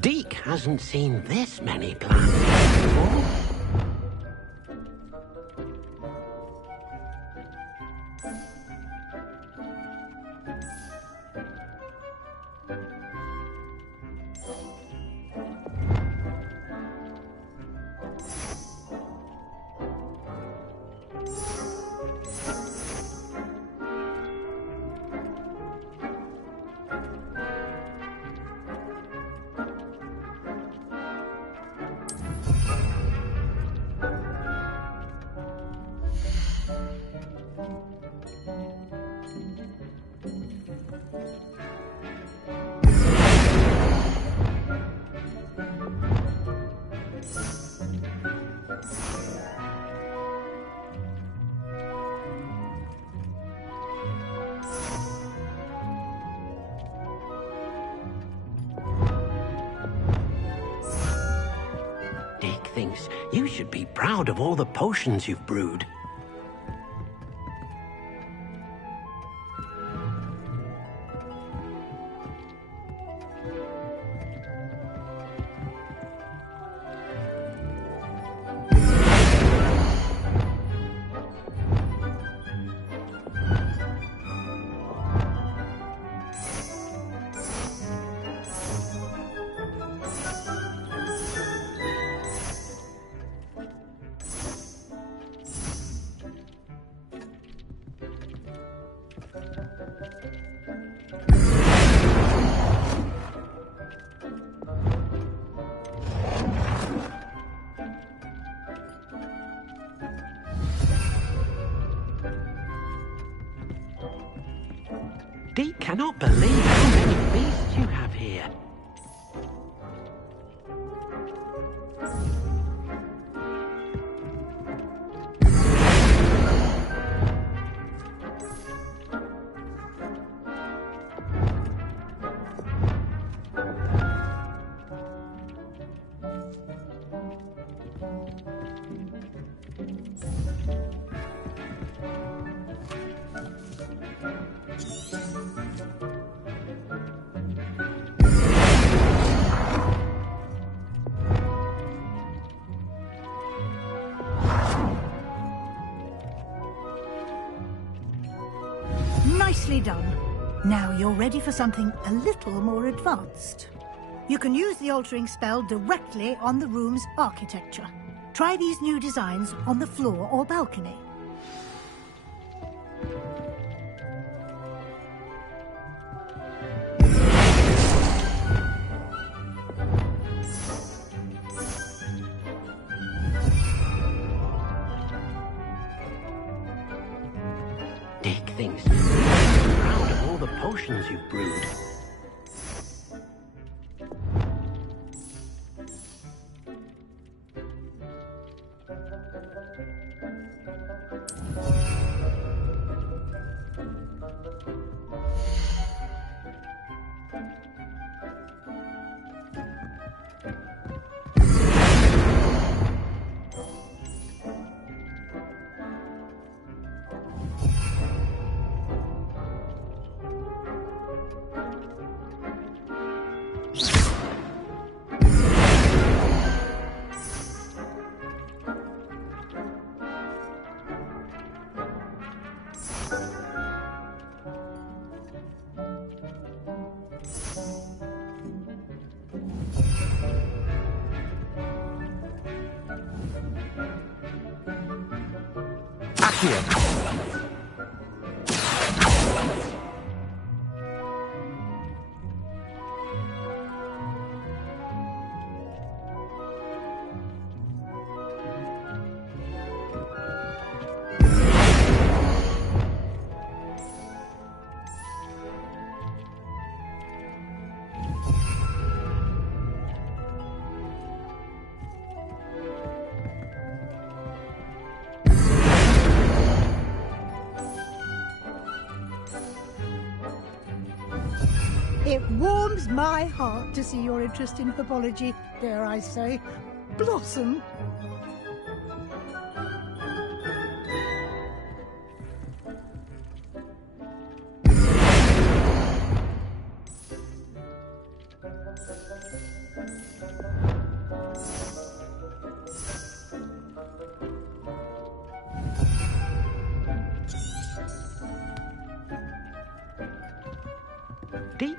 Deke hasn't seen this many plants before. Deke thinks you should be proud of all the potions you've brewed. Deke cannot believe how many beasts you have here. Nicely done. Now you're ready for something a little more advanced. You can use the altering spell directly on the room's architecture. Try these new designs on the floor or balcony. Deke thinks you're proud of all the potions you've brewed. It warms my heart to see your interest in herbology, dare I say, blossom.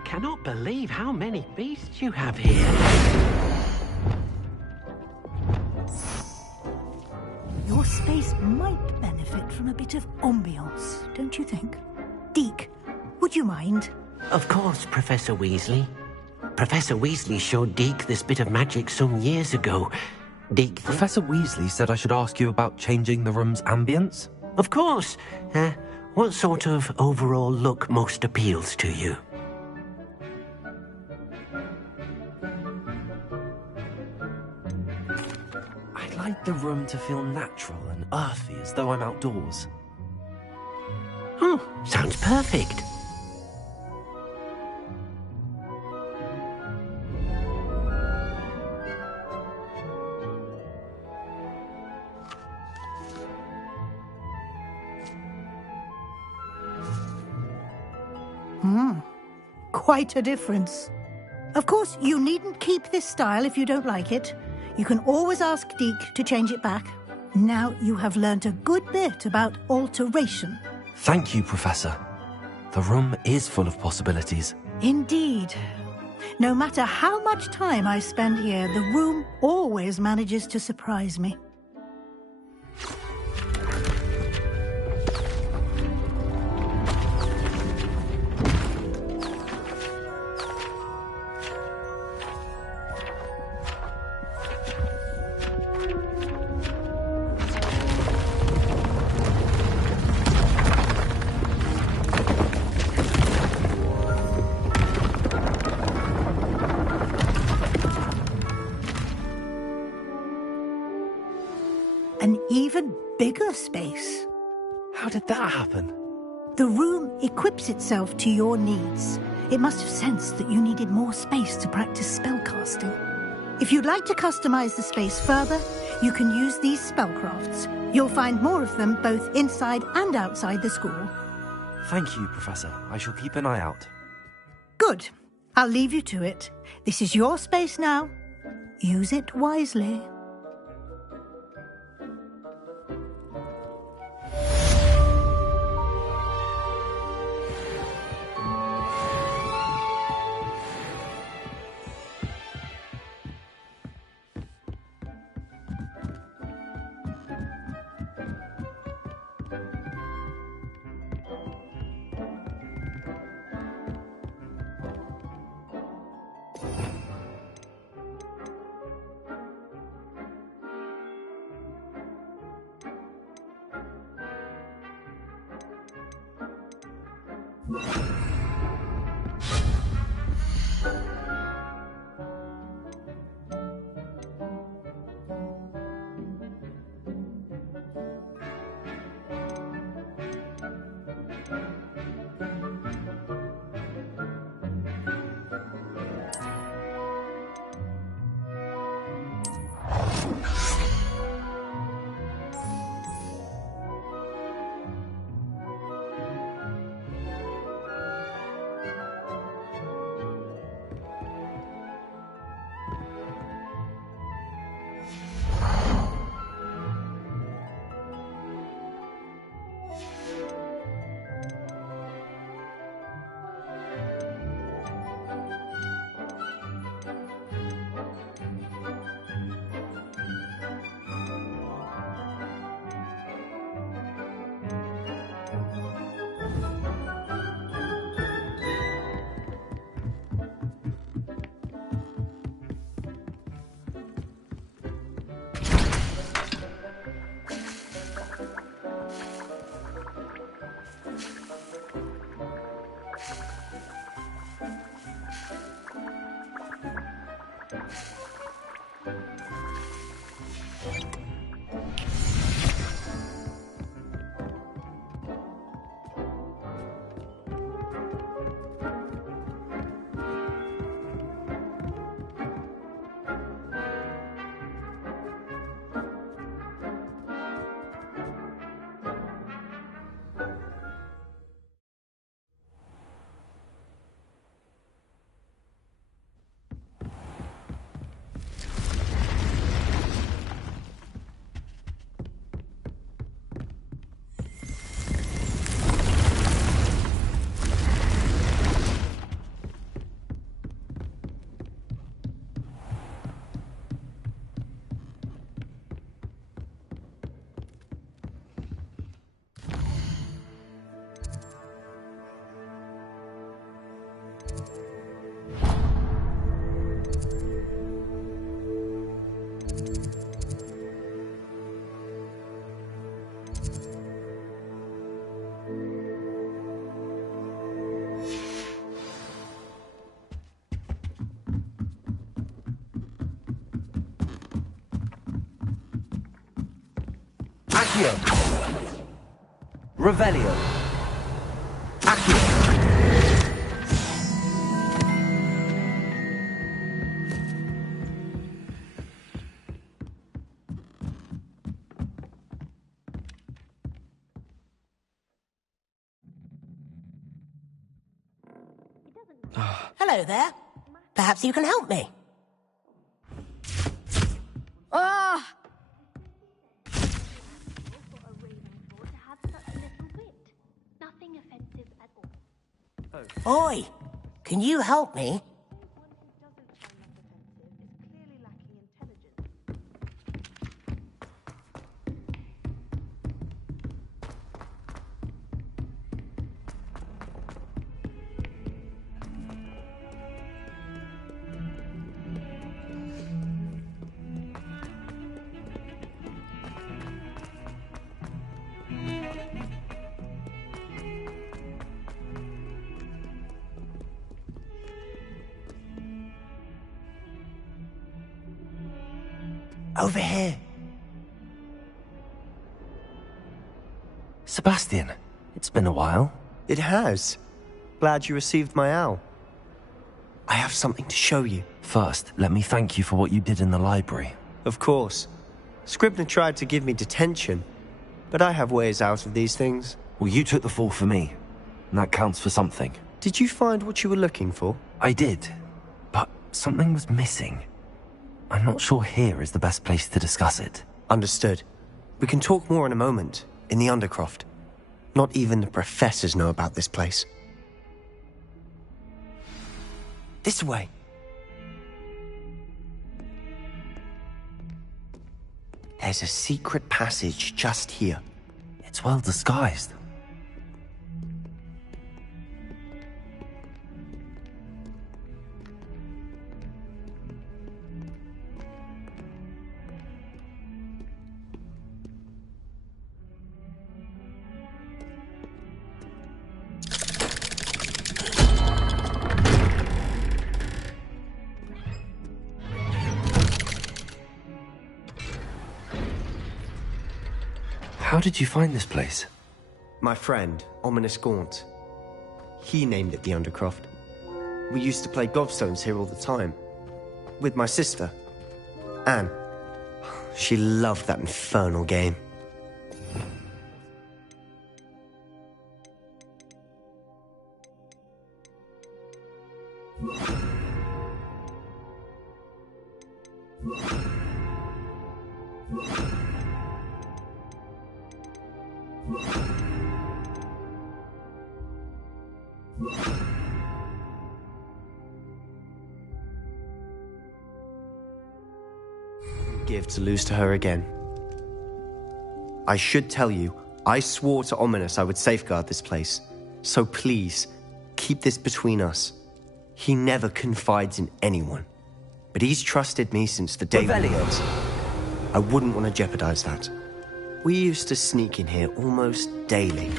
cannot believe how many beasts you have here. Your space might benefit from a bit of ambiance, don't you think? Deke, would you mind? Of course, Professor Weasley. Professor Weasley showed Deke this bit of magic some years ago. Deke... Professor Weasley said I should ask you about changing the room's ambience? Of course. What sort of overall look most appeals to you? I'd like the room to feel natural and earthy, as though I'm outdoors. Oh, sounds perfect. Quite a difference. Of course, you needn't keep this style if you don't like it. You can always ask Deke to change it back. Now you have learnt a good bit about alteration. Thank you, Professor. The room is full of possibilities. Indeed. No matter how much time I spend here, the room always manages to surprise me. An even bigger space. How did that happen? The room equips itself to your needs. It must have sensed that you needed more space to practice spellcasting. If you'd like to customize the space further, you can use these spellcrafts. You'll find more of them both inside and outside the school. Thank you, Professor. I shall keep an eye out. Good. I'll leave you to it. This is your space now. Use it wisely. Accio. Revelio. Accio. Hello there. Perhaps you can help me. Ah! Oi, can you help me? Over here. Sebastian, it's been a while. It has. Glad you received my owl. I have something to show you. First, let me thank you for what you did in the library. Of course. Scribner tried to give me detention, but I have ways out of these things. Well, you took the fall for me, and that counts for something. Did you find what you were looking for? I did, but something was missing. I'm not sure here is the best place to discuss it. Understood. We can talk more in a moment, in the Undercroft. Not even the professors know about this place. This way. There's a secret passage just here. It's well disguised. How did you find this place? My friend, Ominous Gaunt. He named it the Undercroft. We used to play gobstones here all the time. With my sister, Anne. She loved that infernal game. Give to lose to her again. I should tell you, I swore to Ominous I would safeguard this place. So please, keep this between us. He never confides in anyone. But he's trusted me since the day we met. I wouldn't want to jeopardize that. We used to sneak in here almost daily.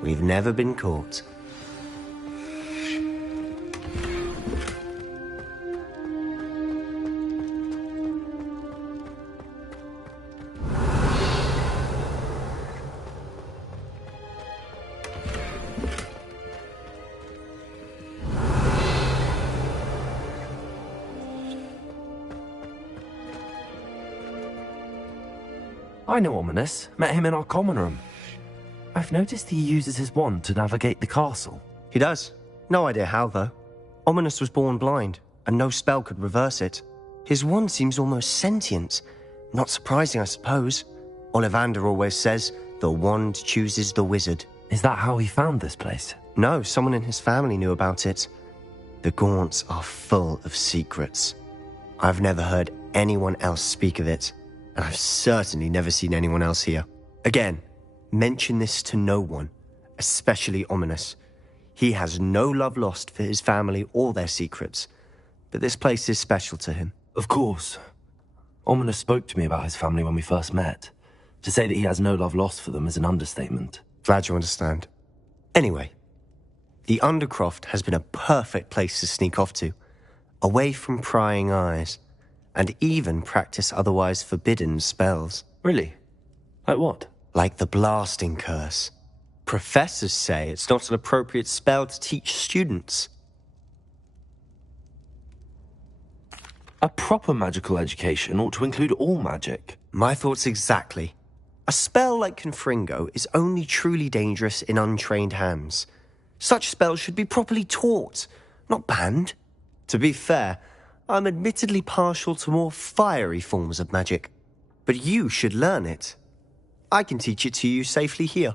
We've never been caught. I know Ominous. Met him in our common room. I've noticed he uses his wand to navigate the castle. He does. No idea how, though. Ominous was born blind, and no spell could reverse it. His wand seems almost sentient. Not surprising, I suppose. Ollivander always says, the wand chooses the wizard. Is that how he found this place? No, someone in his family knew about it. The Gaunts are full of secrets. I've never heard anyone else speak of it, and I've certainly never seen anyone else here. Again, mention this to no one, especially Ominous. He has no love lost for his family or their secrets, but this place is special to him. Of course. Ominous spoke to me about his family when we first met. To say that he has no love lost for them is an understatement. Glad you understand. Anyway, the Undercroft has been a perfect place to sneak off to, away from prying eyes, and even practice otherwise forbidden spells. Really? Like what? Like the blasting curse. Professors say it's not an appropriate spell to teach students. A proper magical education ought to include all magic. My thoughts exactly. A spell like Confringo is only truly dangerous in untrained hands. Such spells should be properly taught, not banned. To be fair, I'm admittedly partial to more fiery forms of magic. But you should learn it. I can teach it to you safely here.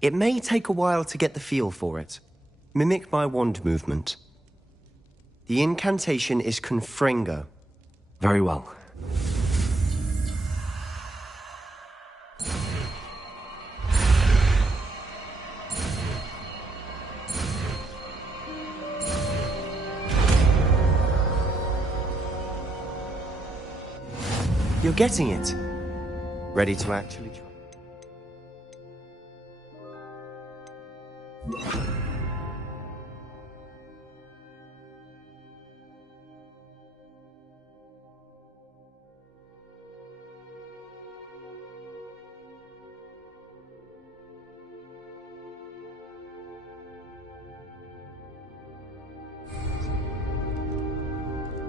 It may take a while to get the feel for it. Mimic my wand movement. The incantation is Confringo. Very well. You're getting it. Ready to actually try.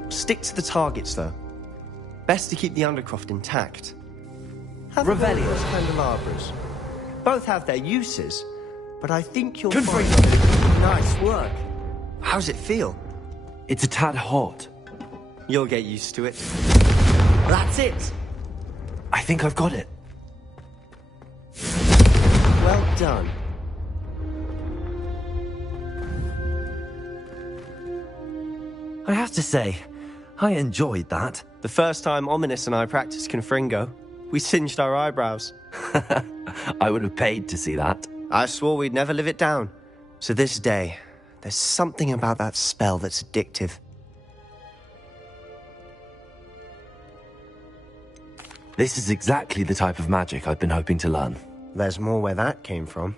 Stick to the targets, though. Best to keep the Undercroft intact. Have Revelio's candelabras. Both have their uses, but I think you'll find... Nice work. How's it feel? It's a tad hot. You'll get used to it. That's it! I think I've got it. Well done. I have to say, I enjoyed that. The first time Ominis and I practiced Confringo, we singed our eyebrows. I would have paid to see that. I swore we'd never live it down. So this day, there's something about that spell that's addictive. This is exactly the type of magic I've been hoping to learn. There's more where that came from.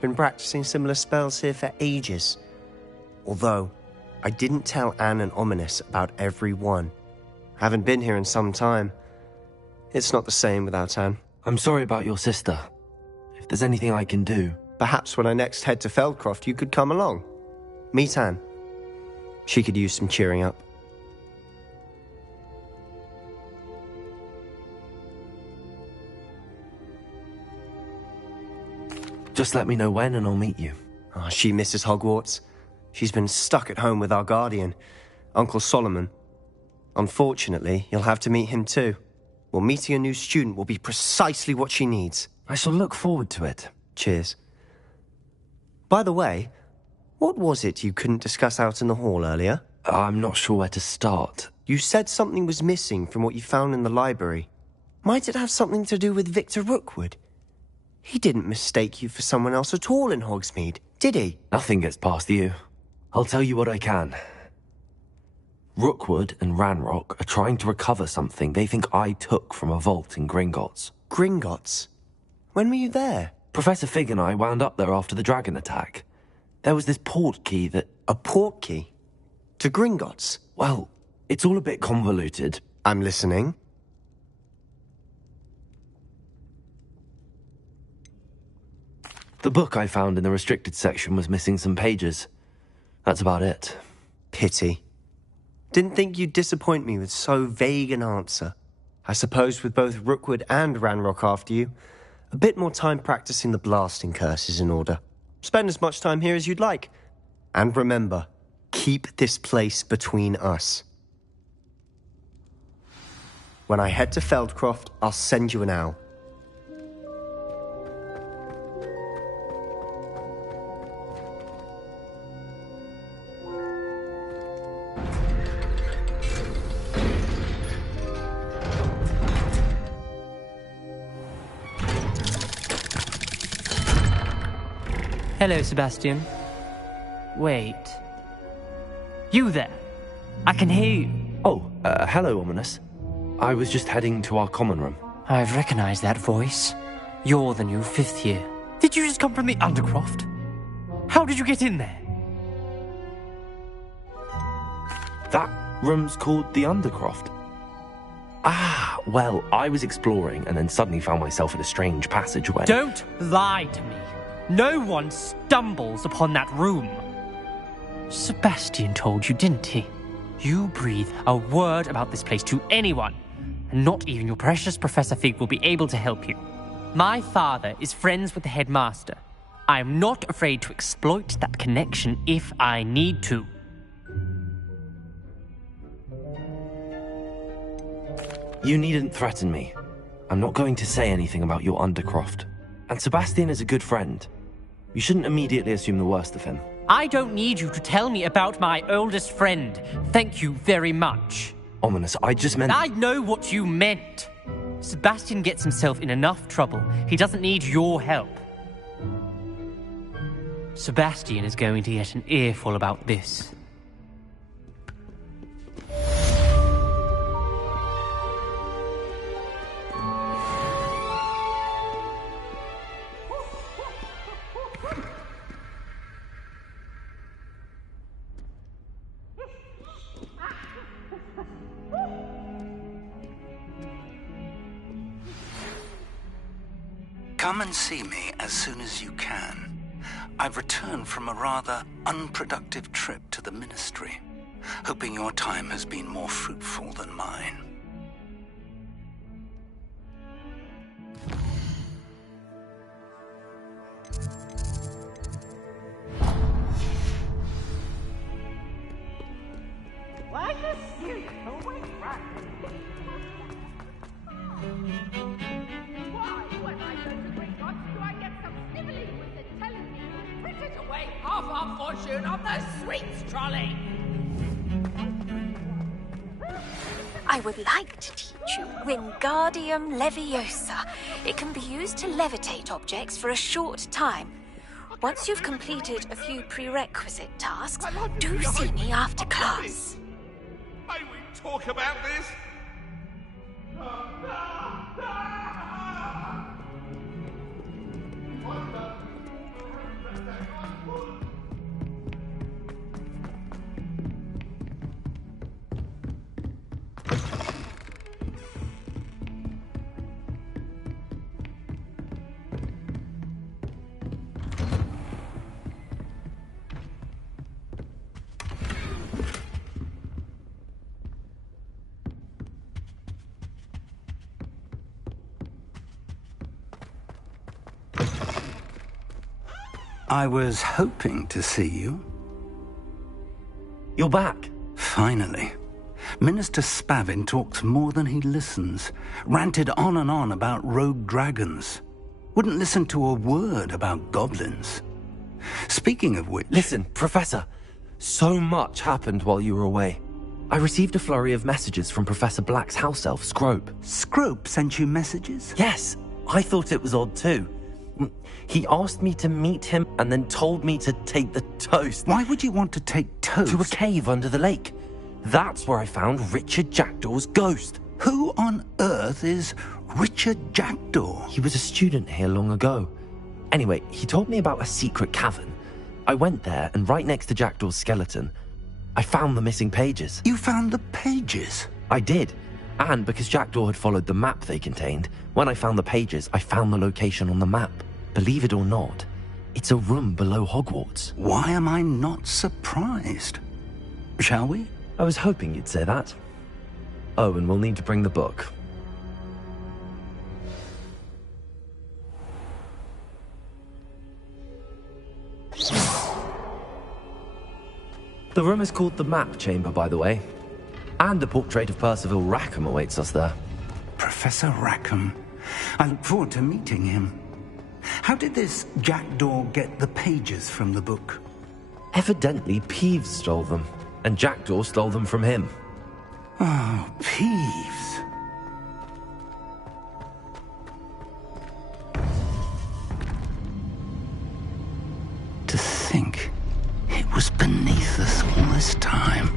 Been practicing similar spells here for ages. Although, I didn't tell Anne and Ominis about every one. Haven't been here in some time. It's not the same without Anne. I'm sorry about your sister. If there's anything I can do... Perhaps when I next head to Feldcroft, you could come along. Meet Anne. She could use some cheering up. Just let me know when and I'll meet you. Oh, she misses Hogwarts. She's been stuck at home with our guardian, Uncle Solomon. Unfortunately, you'll have to meet him too. Well, meeting a new student will be precisely what she needs. I shall look forward to it. Cheers. By the way, what was it you couldn't discuss out in the hall earlier? I'm not sure where to start. You said something was missing from what you found in the library. Might it have something to do with Victor Rookwood? He didn't mistake you for someone else at all in Hogsmeade, did he? Nothing gets past you. I'll tell you what I can. Rookwood and Ranrock are trying to recover something they think I took from a vault in Gringotts. Gringotts? When were you there? Professor Fig and I wound up there after the dragon attack. There was this port key that... A port key? To Gringotts? Well, it's all a bit convoluted. I'm listening. The book I found in the restricted section was missing some pages. That's about it. Pity. Didn't think you'd disappoint me with so vague an answer. I suppose with both Rookwood and Ranrock after you, a bit more time practicing the blasting curse is in order. Spend as much time here as you'd like. And remember, keep this place between us. When I head to Feldcroft, I'll send you an owl. Hello, Sebastian. Wait. You there? I can hear you. Oh, hello, Ominis. I was just heading to our common room. I've recognized that voice. You're the new 5th year. Did you just come from the Undercroft? How did you get in there? That room's called the Undercroft. Ah, well, I was exploring and then suddenly found myself in a strange passageway. Don't lie to me. No one stumbles upon that room. Sebastian told you, didn't he? You breathe a word about this place to anyone, and not even your precious Professor Fig will be able to help you. My father is friends with the headmaster. I am not afraid to exploit that connection if I need to. You needn't threaten me. I'm not going to say anything about your Undercroft. And Sebastian is a good friend. You shouldn't immediately assume the worst of him. I don't need you to tell me about my oldest friend. Thank you very much. Ominous, I just meant... I know what you meant. Sebastian gets himself in enough trouble. He doesn't need your help. Sebastian is going to get an earful about this. Come and see me as soon as you can. I've returned from a rather unproductive trip to the Ministry, hoping your time has been more fruitful than mine. I would like to teach you Wingardium Leviosa. It can be used to levitate objects for a short time. Once you've completed a few prerequisite tasks, do see me after class. May we talk about this? I was hoping to see you. You're back. Finally. Minister Spavin talks more than he listens. Ranted on and on about rogue dragons. Wouldn't listen to a word about goblins. Speaking of which... Listen, Professor. So much happened while you were away. I received a flurry of messages from Professor Black's house elf, Scrope. Scrope sent you messages? Yes. I thought it was odd too. He asked me to meet him and then told me to take the toast. Why would you want to take toast? To a cave under the lake. That's where I found Richard Jackdaw's ghost. Who on earth is Richard Jackdaw? He was a student here long ago. Anyway, he told me about a secret cavern. I went there, and right next to Jackdaw's skeleton, I found the missing pages. You found the pages? I did. And because Jackdaw had followed the map they contained, when I found the pages, I found the location on the map. Believe it or not, it's a room below Hogwarts. Why am I not surprised? Shall we? I was hoping you'd say that. Oh, and we'll need to bring the book. The room is called the Map Chamber, by the way. And a portrait of Percival Rackham awaits us there. Professor Rackham. I look forward to meeting him. How did this Jackdaw get the pages from the book? Evidently, Peeves stole them, and Jackdaw stole them from him. Oh, Peeves. To think it was beneath us all this time.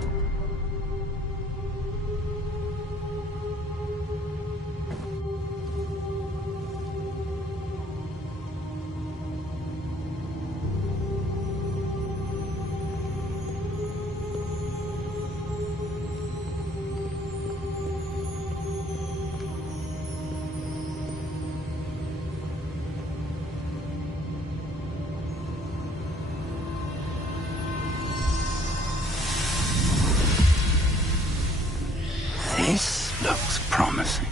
This looks promising.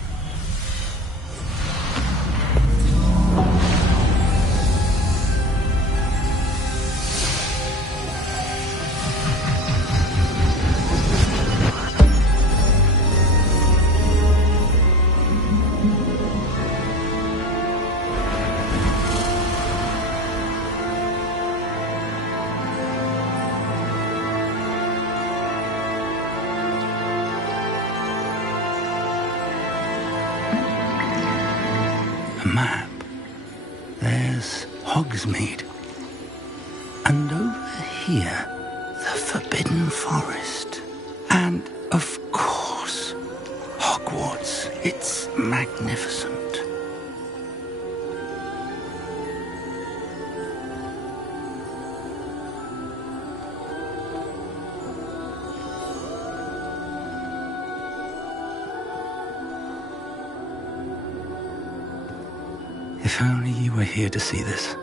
Map. There's Hogsmeade. And over here, the Forbidden Forest. And, of course, Hogwarts. It's magnificent. If only you were here to see this.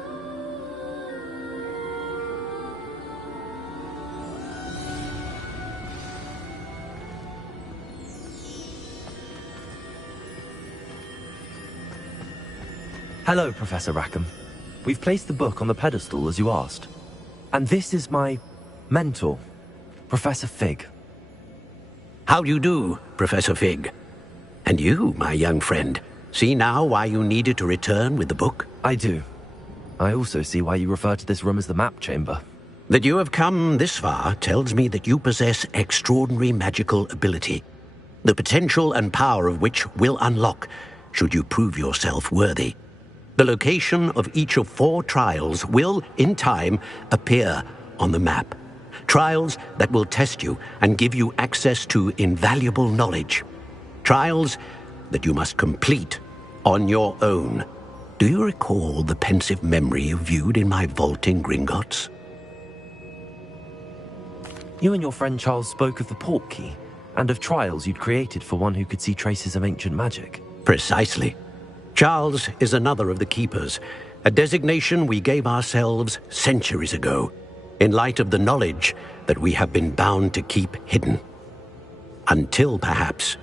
Hello, Professor Rackham. We've placed the book on the pedestal as you asked. And this is my mentor, Professor Fig. How do you do, Professor Fig? And you, my young friend, see now why you needed to return with the book? I do. I also see why you refer to this room as the map chamber. That you have come this far tells me that you possess extraordinary magical ability, the potential and power of which will unlock should you prove yourself worthy. The location of each of 4 trials will, in time, appear on the map. Trials that will test you and give you access to invaluable knowledge. Trials that you must complete on your own. Do you recall the pensive memory you viewed in my vault in Gringotts? You and your friend Charles spoke of the Portkey, and of trials you'd created for one who could see traces of ancient magic. Precisely. Charles is another of the Keepers, a designation we gave ourselves centuries ago, in light of the knowledge that we have been bound to keep hidden. Until, perhaps,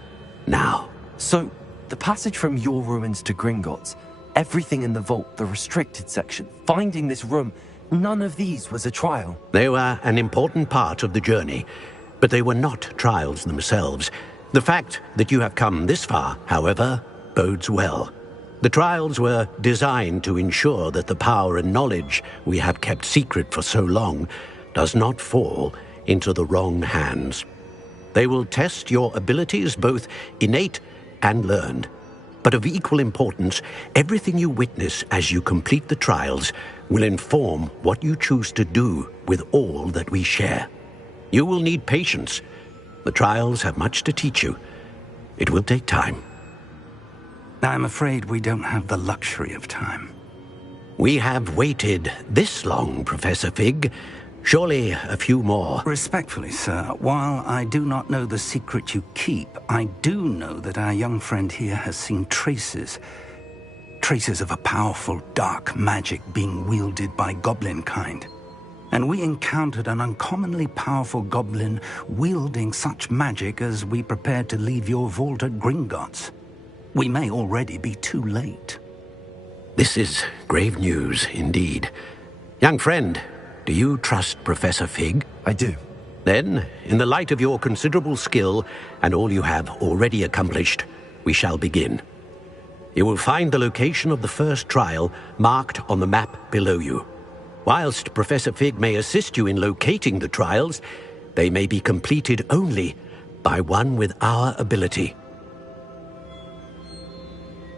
now. So, the passage from your ruins to Gringotts, everything in the vault, the restricted section, finding this room, none of these was a trial. They were an important part of the journey, but they were not trials themselves. The fact that you have come this far, however, bodes well. The trials were designed to ensure that the power and knowledge we have kept secret for so long does not fall into the wrong hands. They will test your abilities, both innate and learned. But of equal importance, everything you witness as you complete the trials will inform what you choose to do with all that we share. You will need patience. The trials have much to teach you. It will take time. I'm afraid we don't have the luxury of time. We have waited this long, Professor Fig. Surely a few more. Respectfully, sir, while I do not know the secret you keep, I do know that our young friend here has seen traces of a powerful dark magic being wielded by goblin kind. And we encountered an uncommonly powerful goblin wielding such magic as we prepared to leave your vault at Gringotts. We may already be too late. This is grave news indeed. Young friend, do you trust Professor Fig? I do. Then, in the light of your considerable skill and all you have already accomplished, we shall begin. You will find the location of the first trial marked on the map below you. Whilst Professor Fig may assist you in locating the trials, they may be completed only by one with our ability.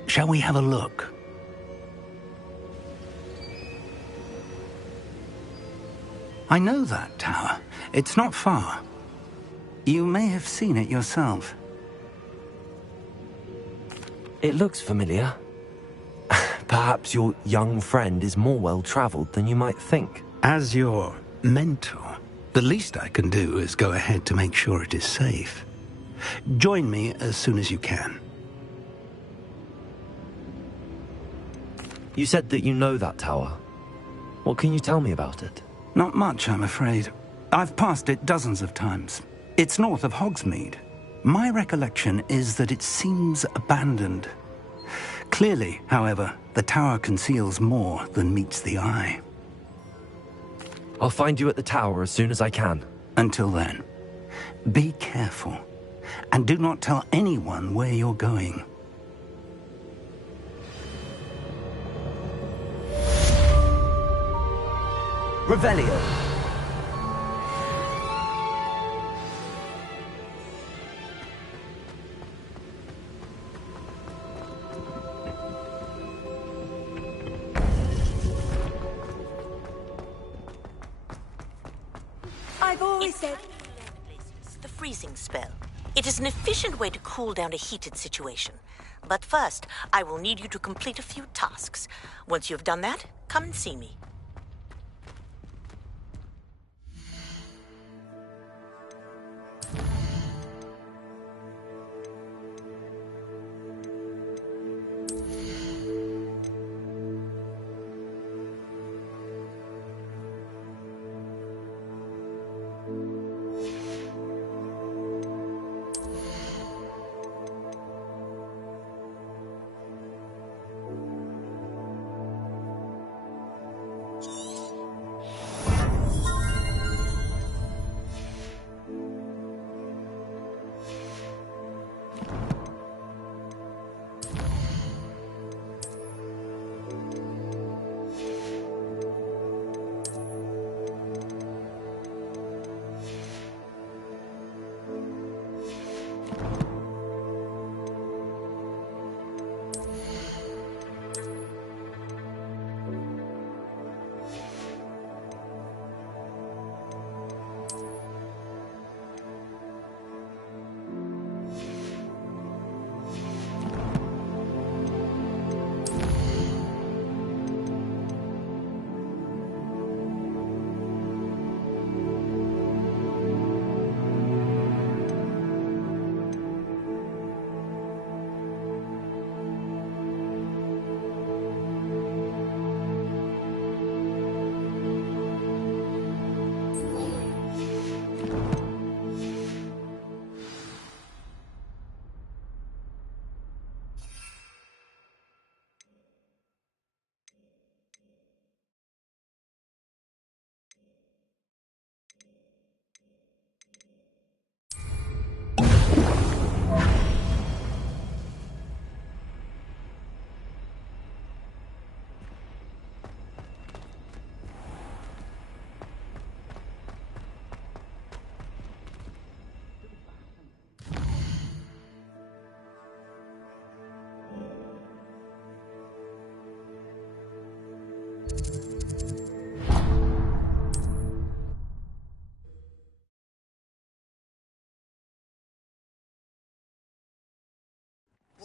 Shall we have a look? I know that tower. It's not far. You may have seen it yourself. It looks familiar. Perhaps your young friend is more well-traveled than you might think. As your mentor, the least I can do is go ahead to make sure it is safe. Join me as soon as you can. You said that you know that tower. What can you tell me about it? Not much, I'm afraid. I've passed it dozens of times. It's north of Hogsmeade. My recollection is that it seems abandoned. Clearly, however, the tower conceals more than meets the eye. I'll find you at the tower as soon as I can. Until then, be careful, and do not tell anyone where you're going. Revelio. I've always said... The freezing spell. It is an efficient way to cool down a heated situation. But first, I will need you to complete a few tasks. Once you have done that, come and see me.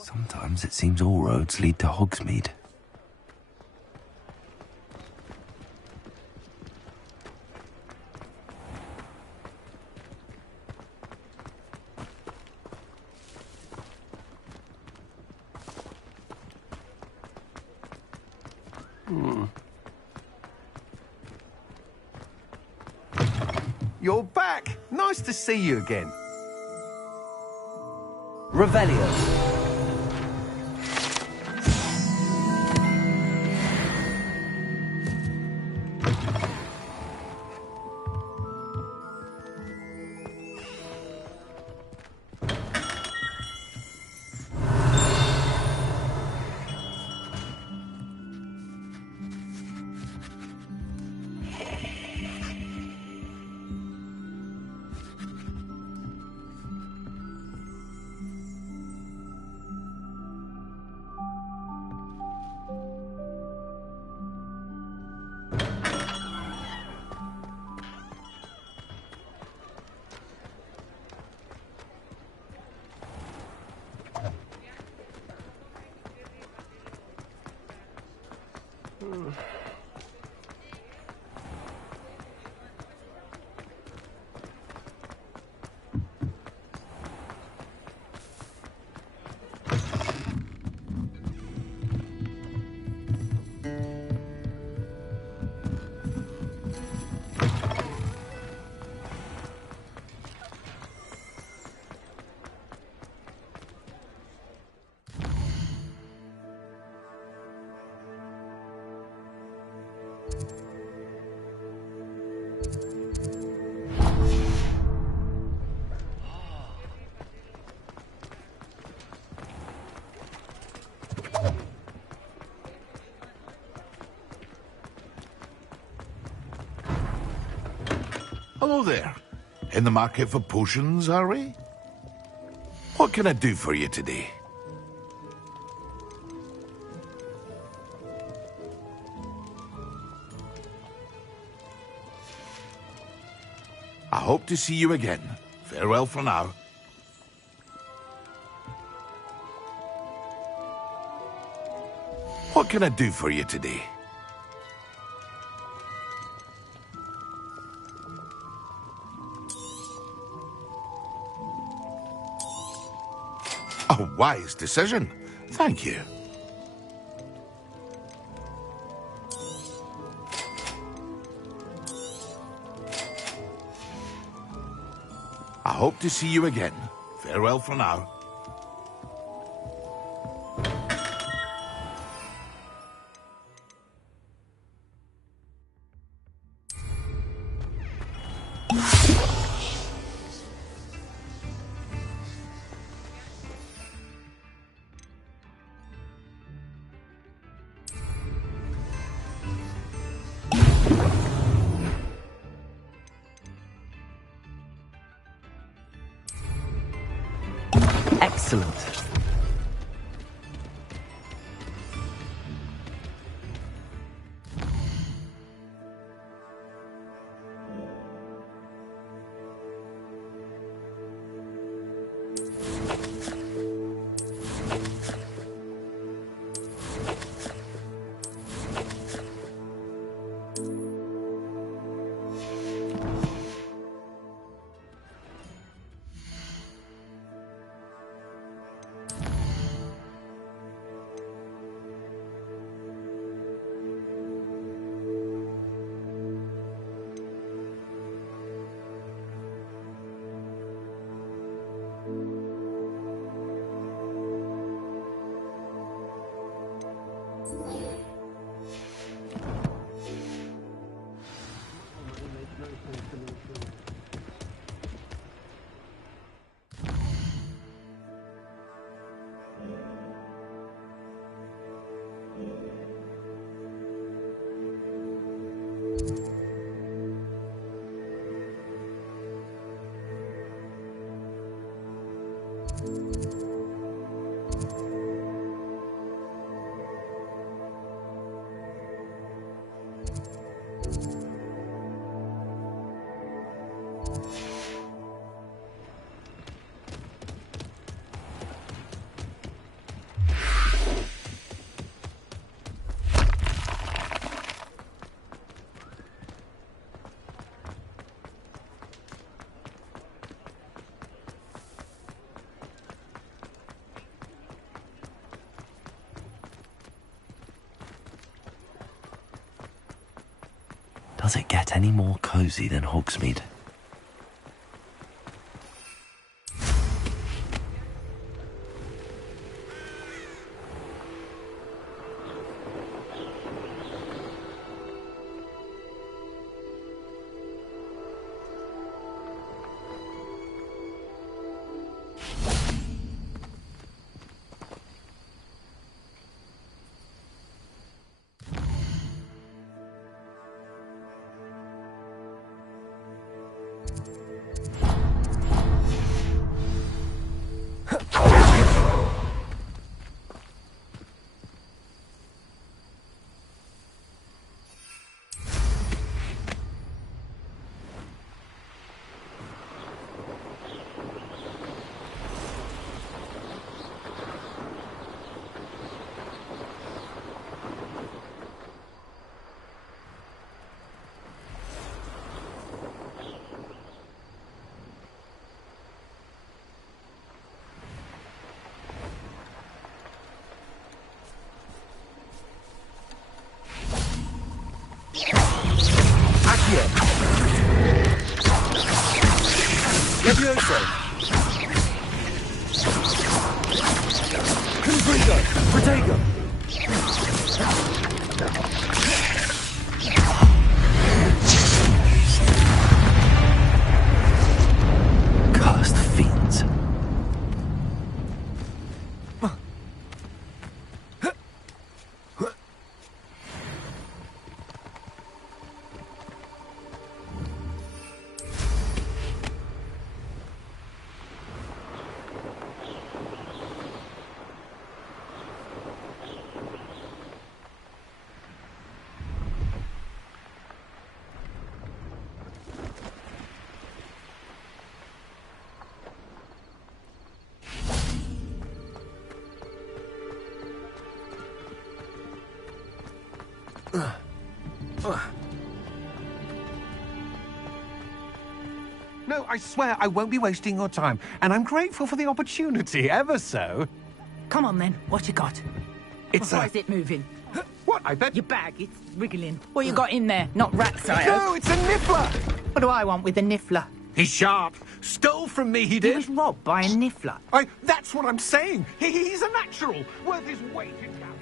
Sometimes it seems all roads lead to Hogsmeade. You're back! Nice to see you again. Revelio. Hello there. In the market for potions, are we? What can I do for you today? I hope to see you again. Farewell for now. What can I do for you today? A wise decision. Thank you. I hope to see you again. Farewell for now. Excellent. Does it get any more cozy than Hogsmeade? No, I swear I won't be wasting your time, and I'm grateful for the opportunity, ever so. Come on then, what you got? It's Why is it moving? What, I bet... Your bag, it's wriggling. What you got in there? Not rats, I hope. No, it's a niffler! What do I want with a niffler? He's sharp. Stole from me, he He did. was robbed by a niffler. That's what I'm saying. He's a natural. Worth his weight in value.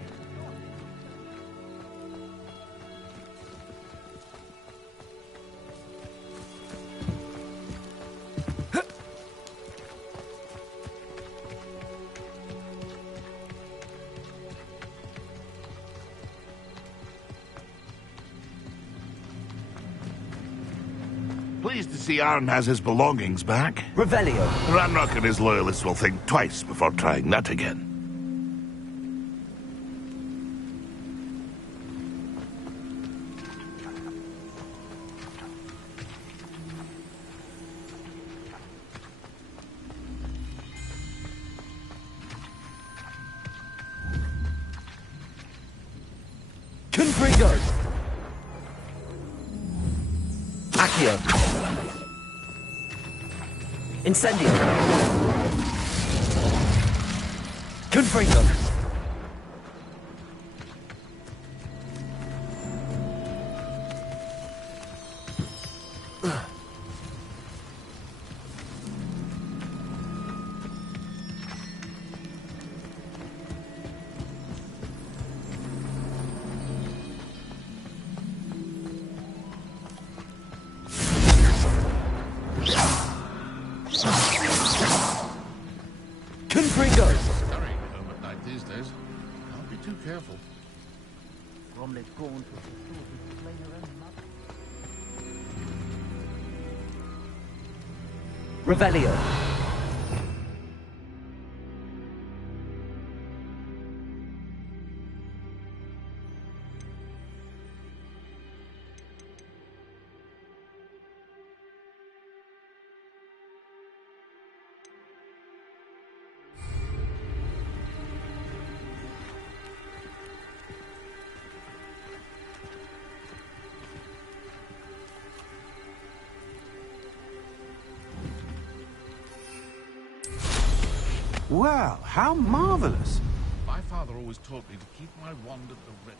Pleased to see Arn has his belongings back. Revelio. Ranrock and his loyalists will think twice before trying that again. Confringo. Accio. Incendio. Confringo. Hurrying home at night these days. I'll be too careful. Bromley's gone to explain her own mother. Revelio. Well, how marvelous. My father always taught me to keep my wand at the ready.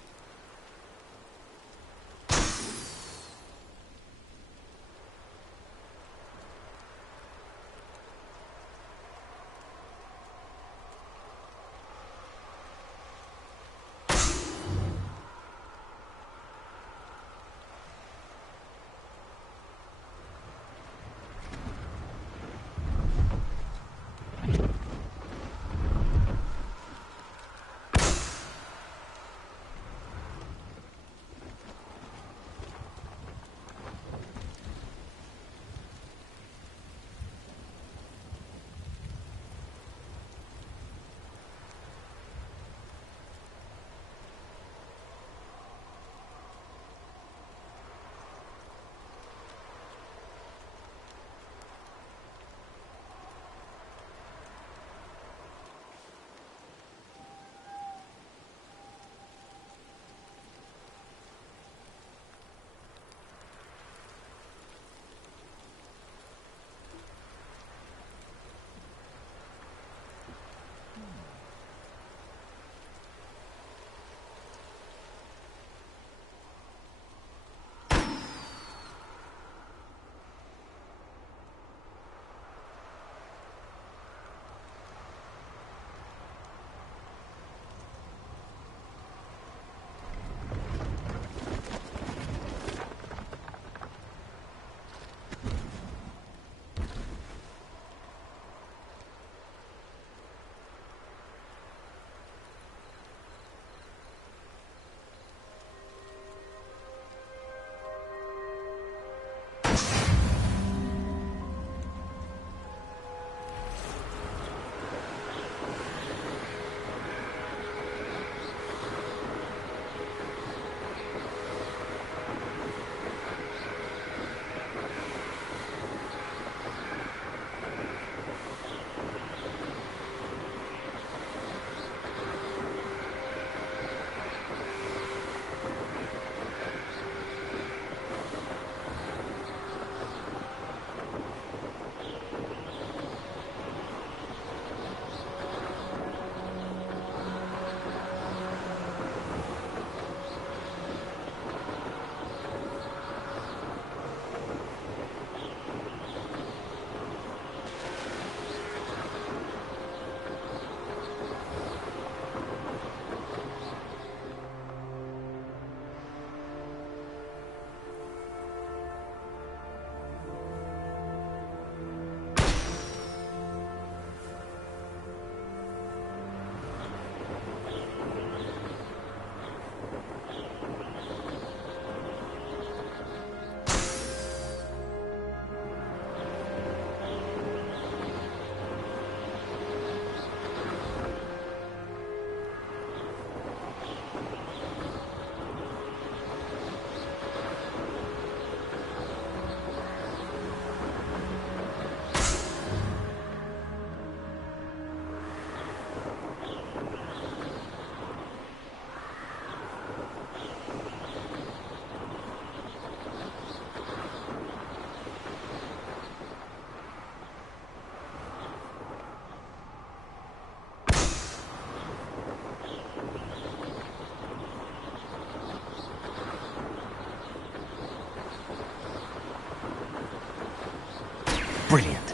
Brilliant.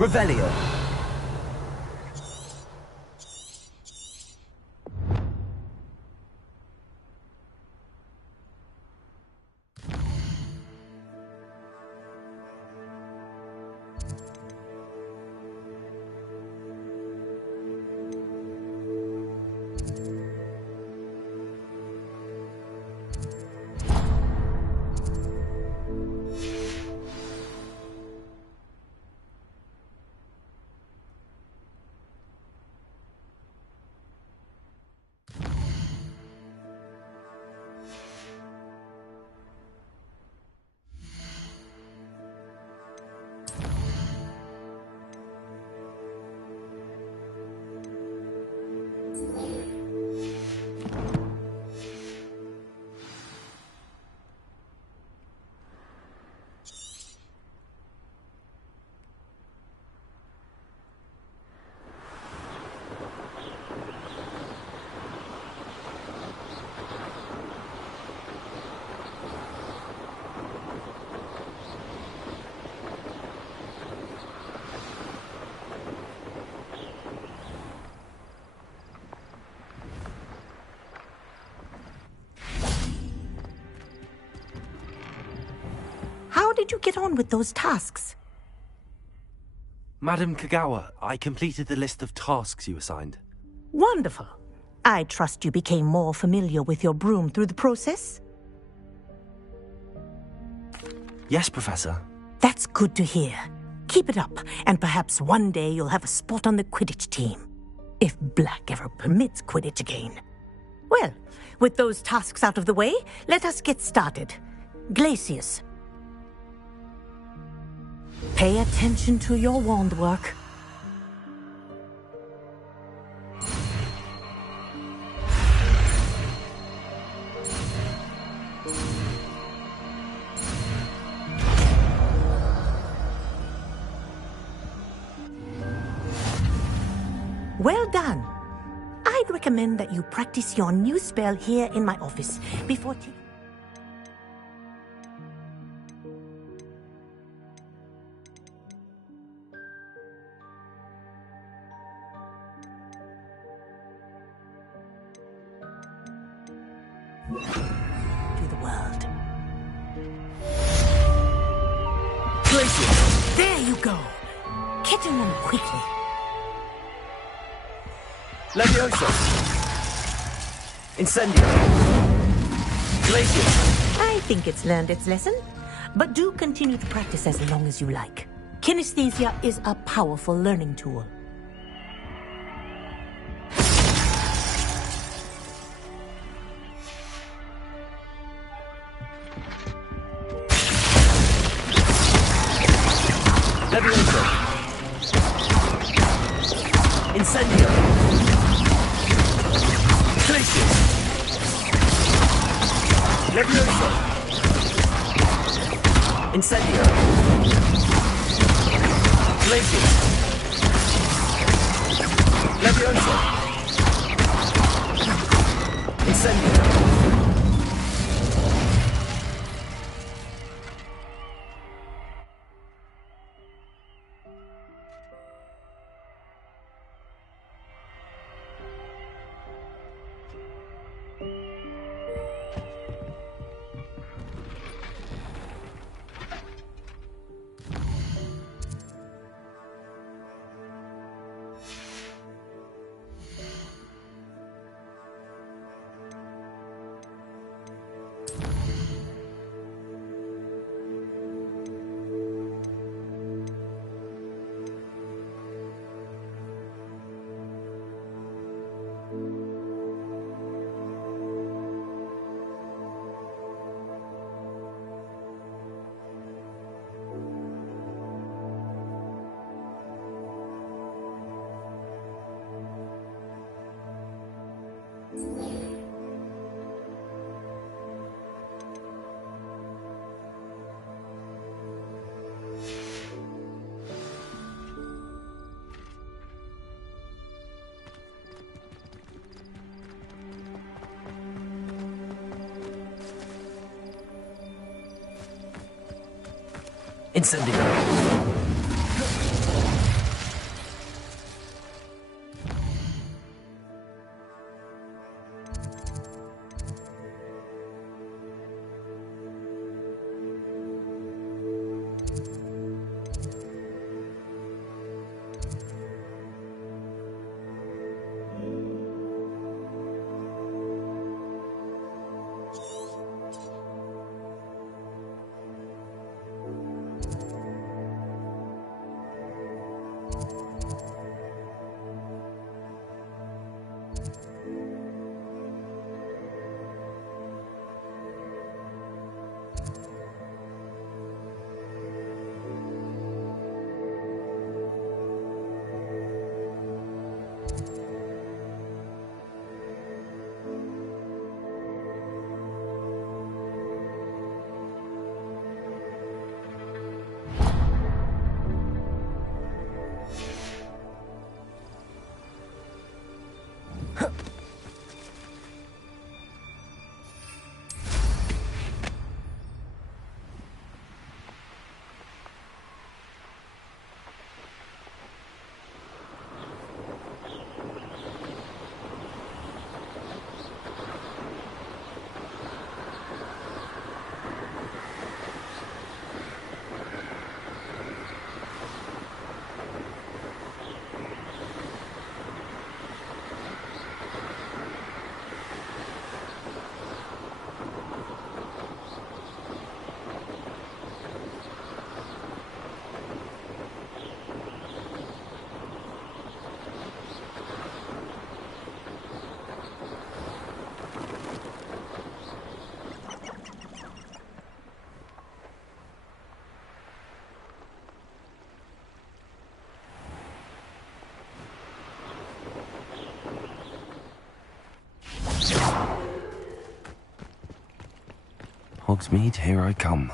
Revelio. How did you get on with those tasks? Madam Kagawa, I completed the list of tasks you assigned. Wonderful. I trust you became more familiar with your broom through the process? Yes, Professor. That's good to hear. Keep it up, and perhaps one day you'll have a spot on the Quidditch team. If Black ever permits Quidditch again. Well, with those tasks out of the way, let us get started. Glacius. Pay attention to your wand work. Well done. I'd recommend that you practice your new spell here in my office before taking... to the world. Glacius! There you go. Get in them quickly. Leviosa! Incendio! Glacius! I think it's learned its lesson. But do continue to practice as long as you like. Kinesthesia is a powerful learning tool. Leviosa! Incendio! Glacius! Leviosa! Incendio! Glacius! Leviosa! Incendio! Incendio! Hogsmeade, here I come.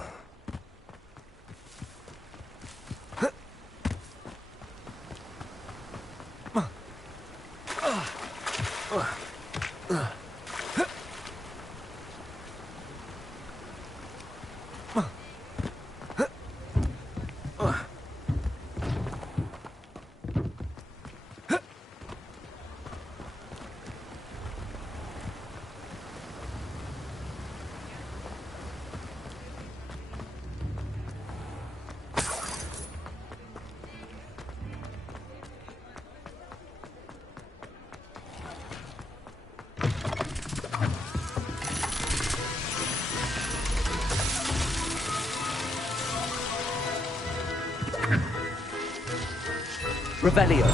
Revelio.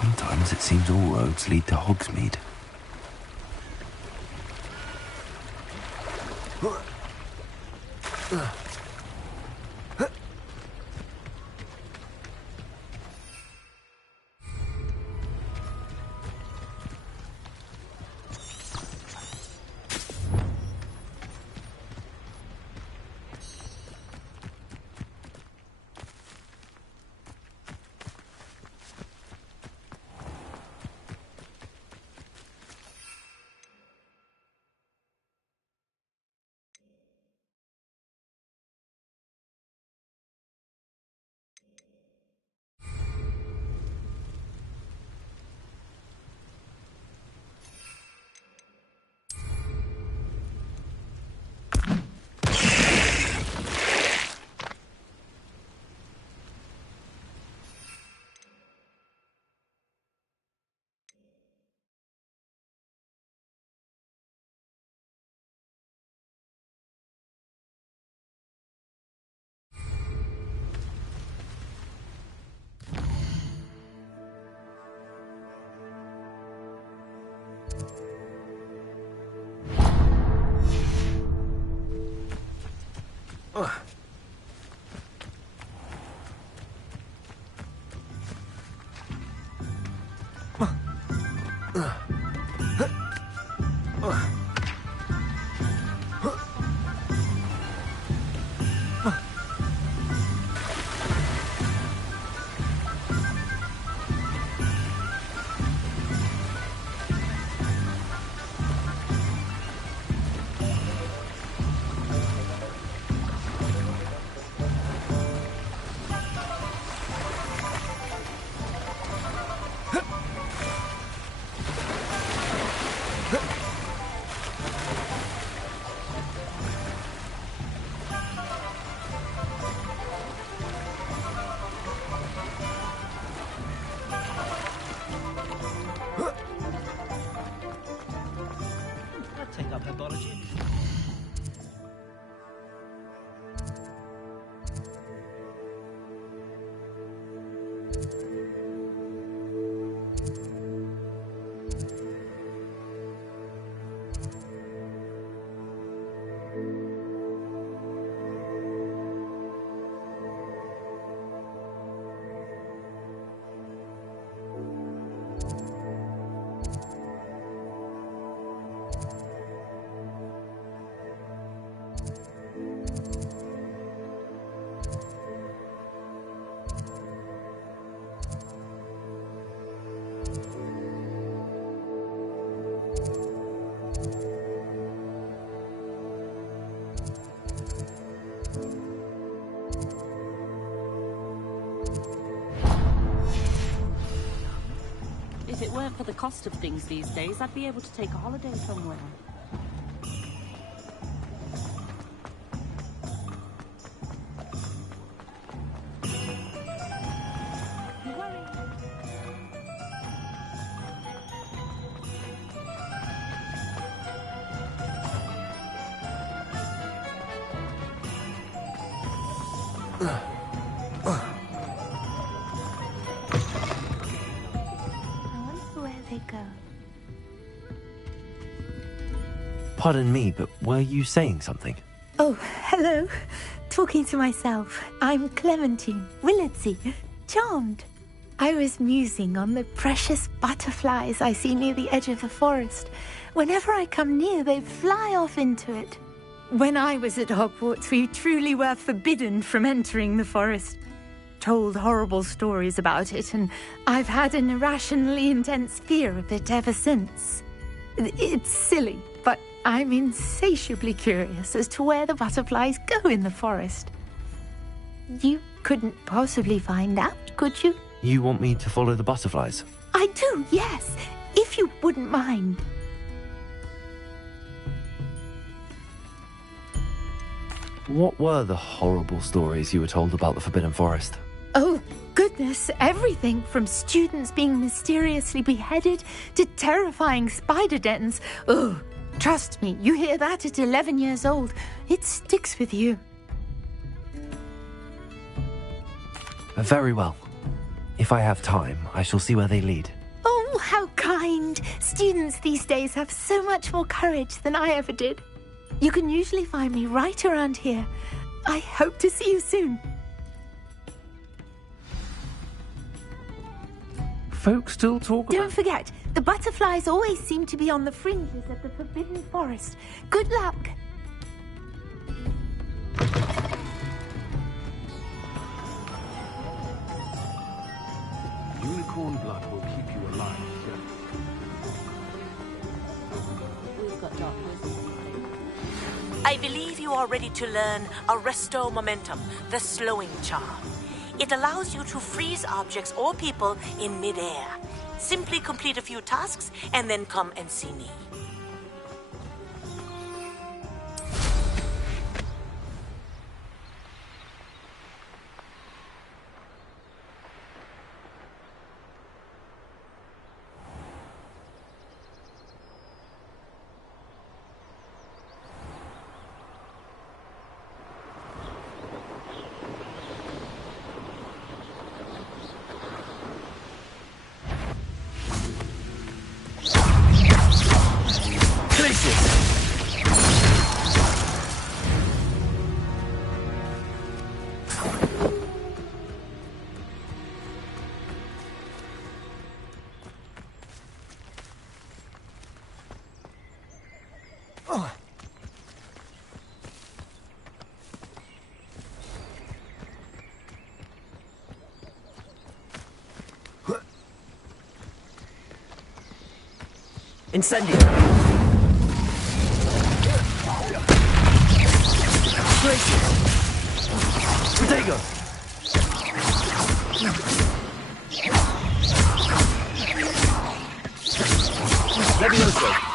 Sometimes it seems all roads lead to Hogsmeade. mythology. If it weren't for the cost of things these days, I'd be able to take a holiday somewhere. Pardon me, but were you saying something? Oh, hello. Talking to myself. I'm Clementine Willardsey. Charmed. I was musing on the precious butterflies I see near the edge of the forest. Whenever I come near, they fly off into it. When I was at Hogwarts, we truly were forbidden from entering the forest. Told horrible stories about it, and I've had an irrationally intense fear of it ever since. It's silly, but I'm insatiably curious as to where the butterflies go in the forest. You couldn't possibly find out, could you? You want me to follow the butterflies? I do, yes, if you wouldn't mind. What were the horrible stories you were told about the Forbidden Forest? Oh, goodness, everything from students being mysteriously beheaded to terrifying spider dens. Oh, trust me, you hear that at 11 years old, it sticks with you. Very well. If I have time, I shall see where they lead. Oh, how kind. Students these days have so much more courage than I ever did. You can usually find me right around here. I hope to see you soon. Folks still talk Don't forget, the butterflies always seem to be on the fringes of the Forbidden Forest. Good luck. Unicorn blood will keep you alive, sir. We've got dark wisdom. I believe you are ready to learn Arresto Momentum, the slowing charm. It allows you to freeze objects or people in midair. Simply complete a few tasks and then come and see me. Incendio! Gracious! Protego! Levioso!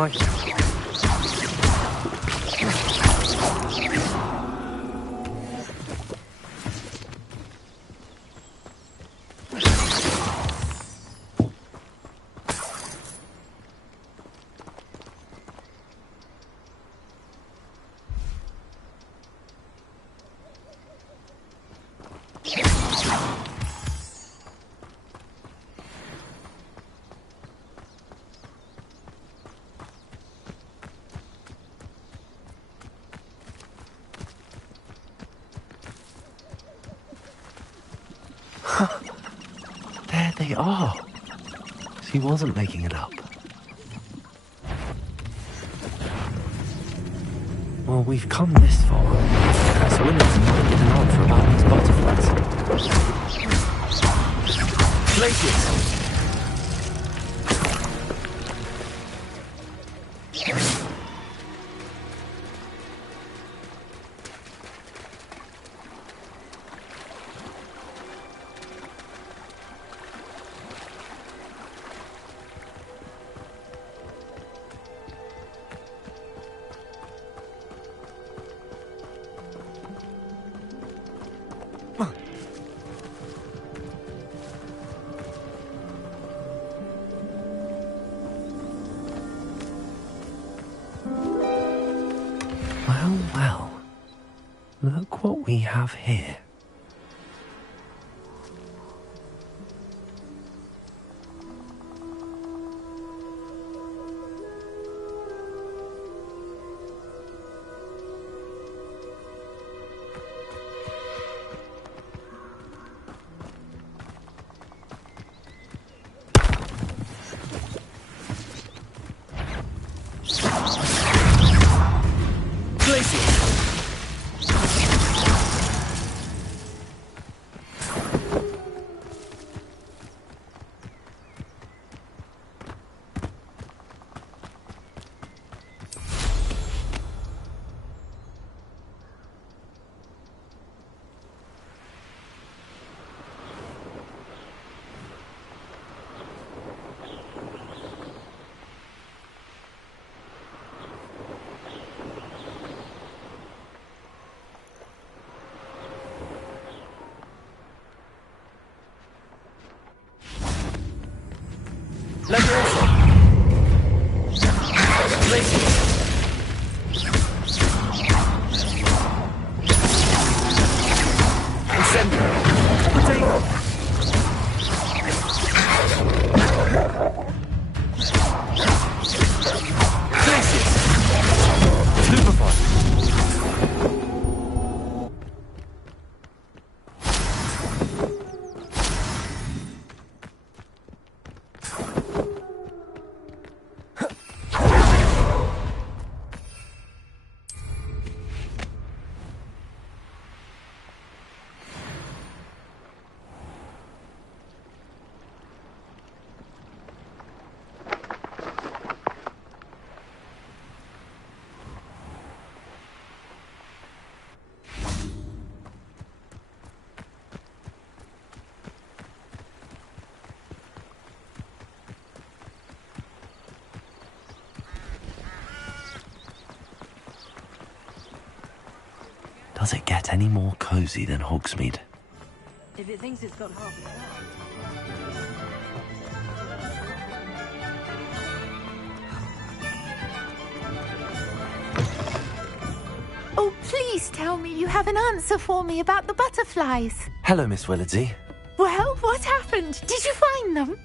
my... There they are. She wasn't making it up. Well, we've come this far, so we need to find an answer about these butterflies. Glacius! Well, look what we have here. Does it get any more cozy than Hogsmeade? If it thinks it's got half a Oh, please tell me you have an answer for me about the butterflies. Hello, Miss Willardsey. Well, what happened? Did you find them?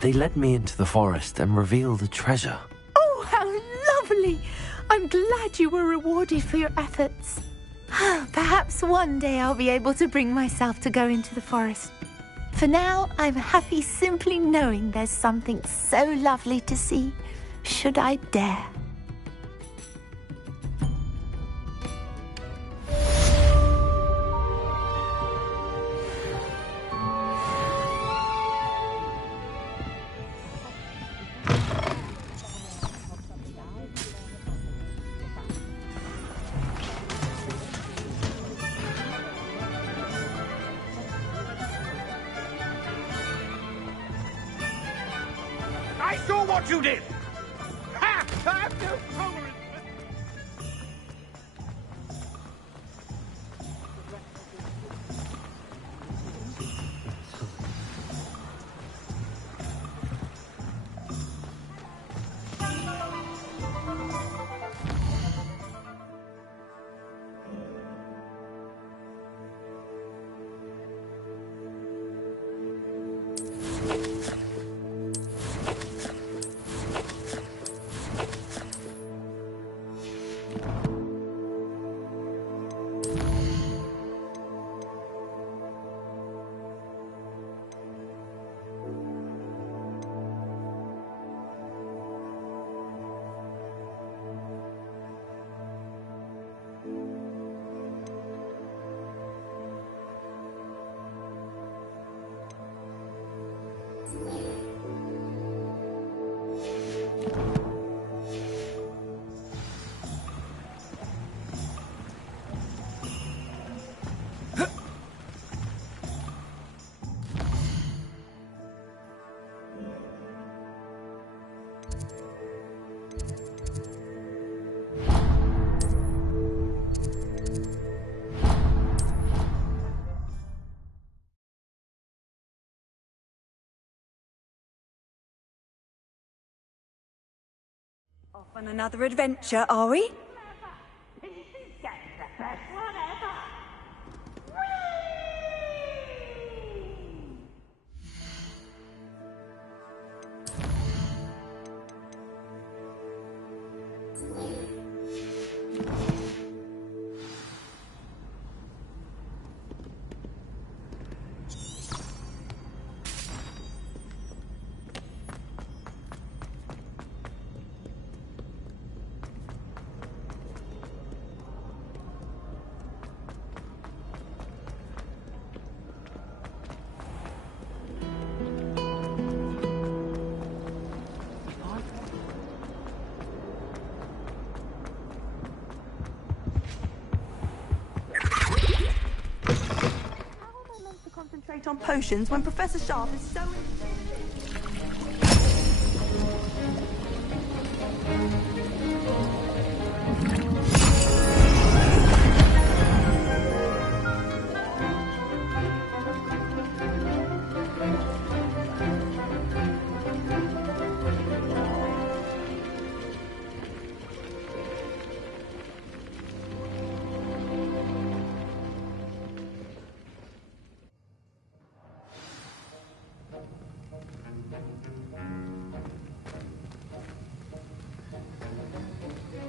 They led me into the forest and revealed a treasure. Oh, how lovely! I'm glad you were rewarded for your efforts. Perhaps one day I'll be able to bring myself to go into the forest. For now, I'm happy simply knowing there's something so lovely to see, should I dare. what you did! Ha! Off on another adventure, are we? Concentrate on potions when Professor Sharp is so...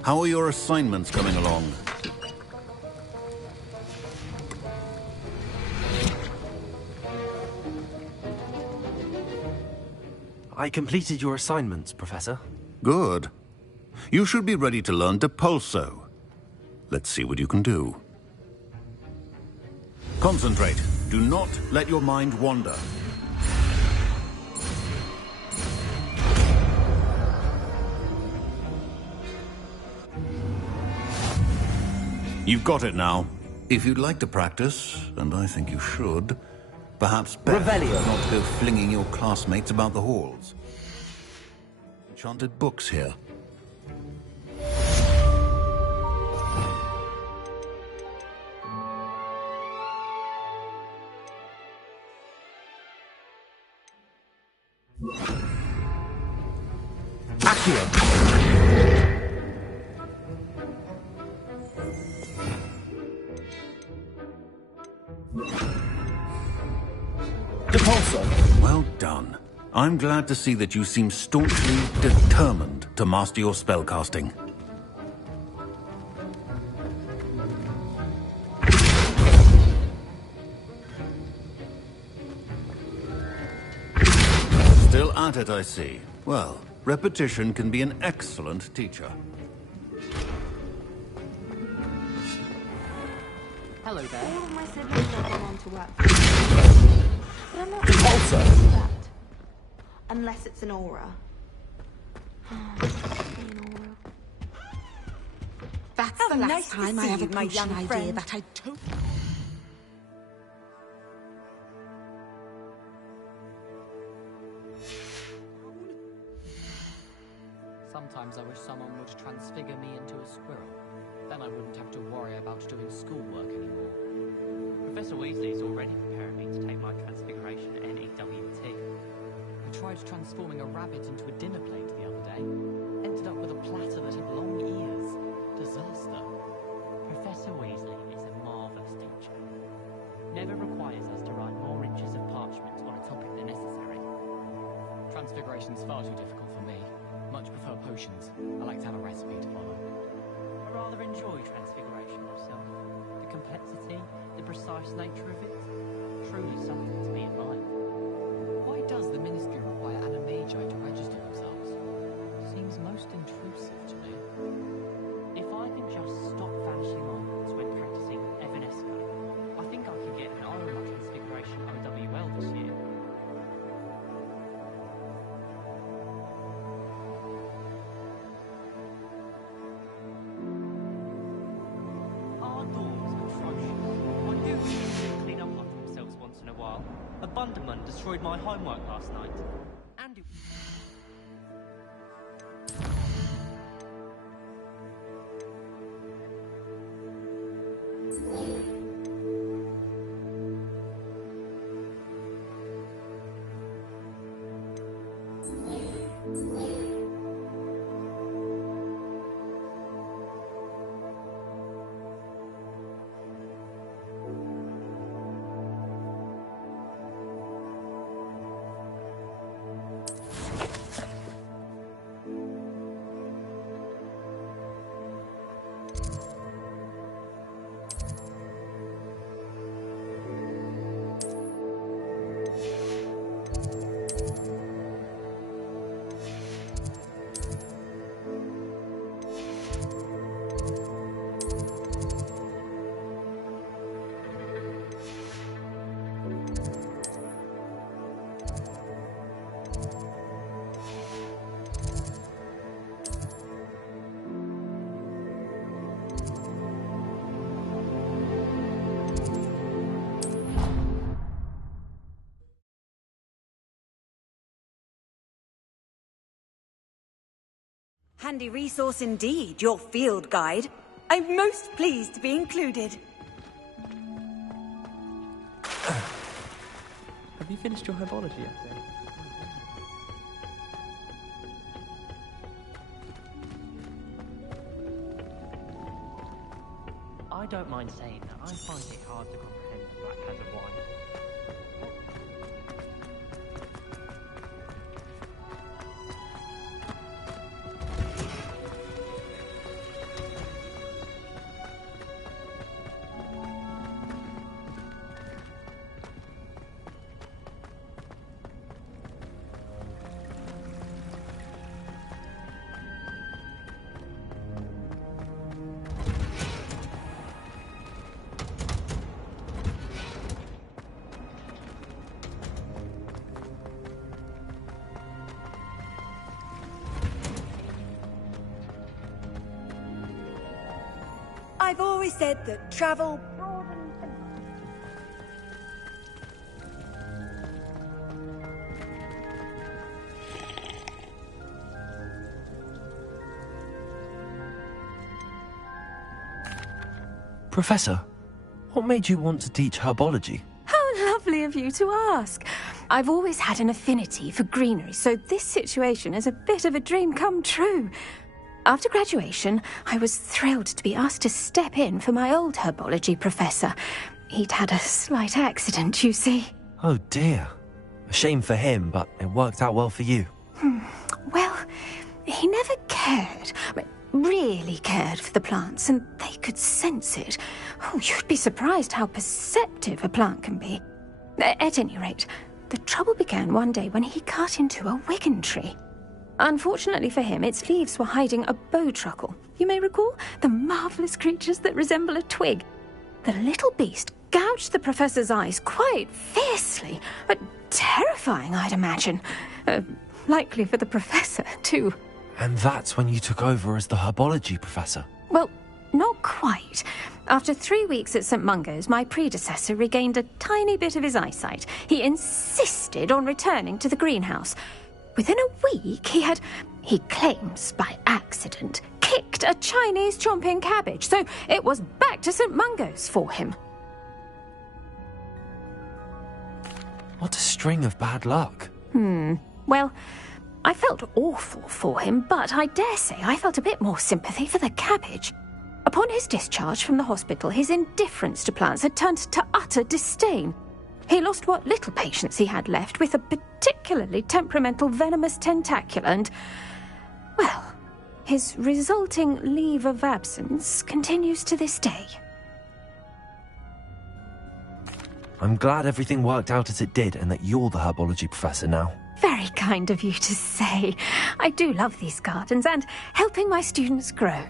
How are your assignments coming along? I completed your assignments, Professor. Good. You should be ready to learn Depulso. Let's see what you can do. Concentrate. Do not let your mind wander. You've got it now. If you'd like to practice, and I think you should, perhaps better not to go flinging your classmates about the halls. Enchanted books here. Accio! Depulso! Well done. I'm glad to see that you seem staunchly determined to master your spellcasting. Still at it, I see. Well, repetition can be an excellent teacher. Hello there. All of my siblings don't go on to work. But I'm not Depulso! that. Unless it's an aura. That's the last time I have a my young idea that I totally... Sometimes I wish someone would transfigure me into a squirrel. Then I wouldn't have to worry about doing schoolwork anymore. Professor Weasley is already preparing me to take my transfiguration NEWT. I tried transforming a rabbit into a dinner plate the other day. Ended up with a platter that had long ears. Disaster. Professor Weasley is a marvellous teacher. Never requires us to write more inches of parchment on a topic than necessary. Transfiguration's far too difficult for me. Much prefer potions. I like to have a recipe to follow. I rather enjoy transfiguration myself. The complexity, the precise nature of it, truly something to be admired. Why does the Ministry require animagi to register themselves? Seems most intrusive to me. If I can just stop vanishing onwards when practicing Evanesco, I think I can get an O in my transfiguration OWL this year. Our dorms are atrocious. I do wish they clean up after themselves once in a while. A Bunderman destroyed my homework last night. And it... Handy resource indeed, your field guide. I'm most pleased to be included. Have you finished your herbology yet, then? I don't mind saying that I find it hard to comprehend the Black Hazard wine. I've always said that travel... Professor, what made you want to teach herbology? How lovely of you to ask. I've always had an affinity for greenery, so this situation is a bit of a dream come true. After graduation, I was thrilled to be asked to step in for my old herbology professor. He'd had a slight accident, you see. Oh dear. A shame for him, but it worked out well for you. Well, he never cared, really cared for the plants, and they could sense it. Oh, you'd be surprised how perceptive a plant can be. At any rate, the trouble began one day when he cut into a Wigan tree. Unfortunately for him, its leaves were hiding a bowtruckle. You may recall the marvellous creatures that resemble a twig. The little beast gouged the professor's eyes quite fiercely, but terrifying, I'd imagine. Likely for the professor, too. And that's when you took over as the herbology professor? Well, not quite. After 3 weeks at St. Mungo's, my predecessor regained a tiny bit of his eyesight. He insisted on returning to the greenhouse. Within a week, he had He claims by accident kicked a Chinese chomping cabbage, so it was back to St. Mungo's for him. What a string of bad luck. Well, I felt awful for him, but I dare say I felt a bit more sympathy for the cabbage. Upon his discharge from the hospital, his indifference to plants had turned to utter disdain. He lost what little patience he had left with a particularly temperamental venomous tentacula and, well, his resulting leave of absence continues to this day. I'm glad everything worked out as it did and that you're the herbology professor now. Very kind of you to say. I do love these gardens and helping my students grow.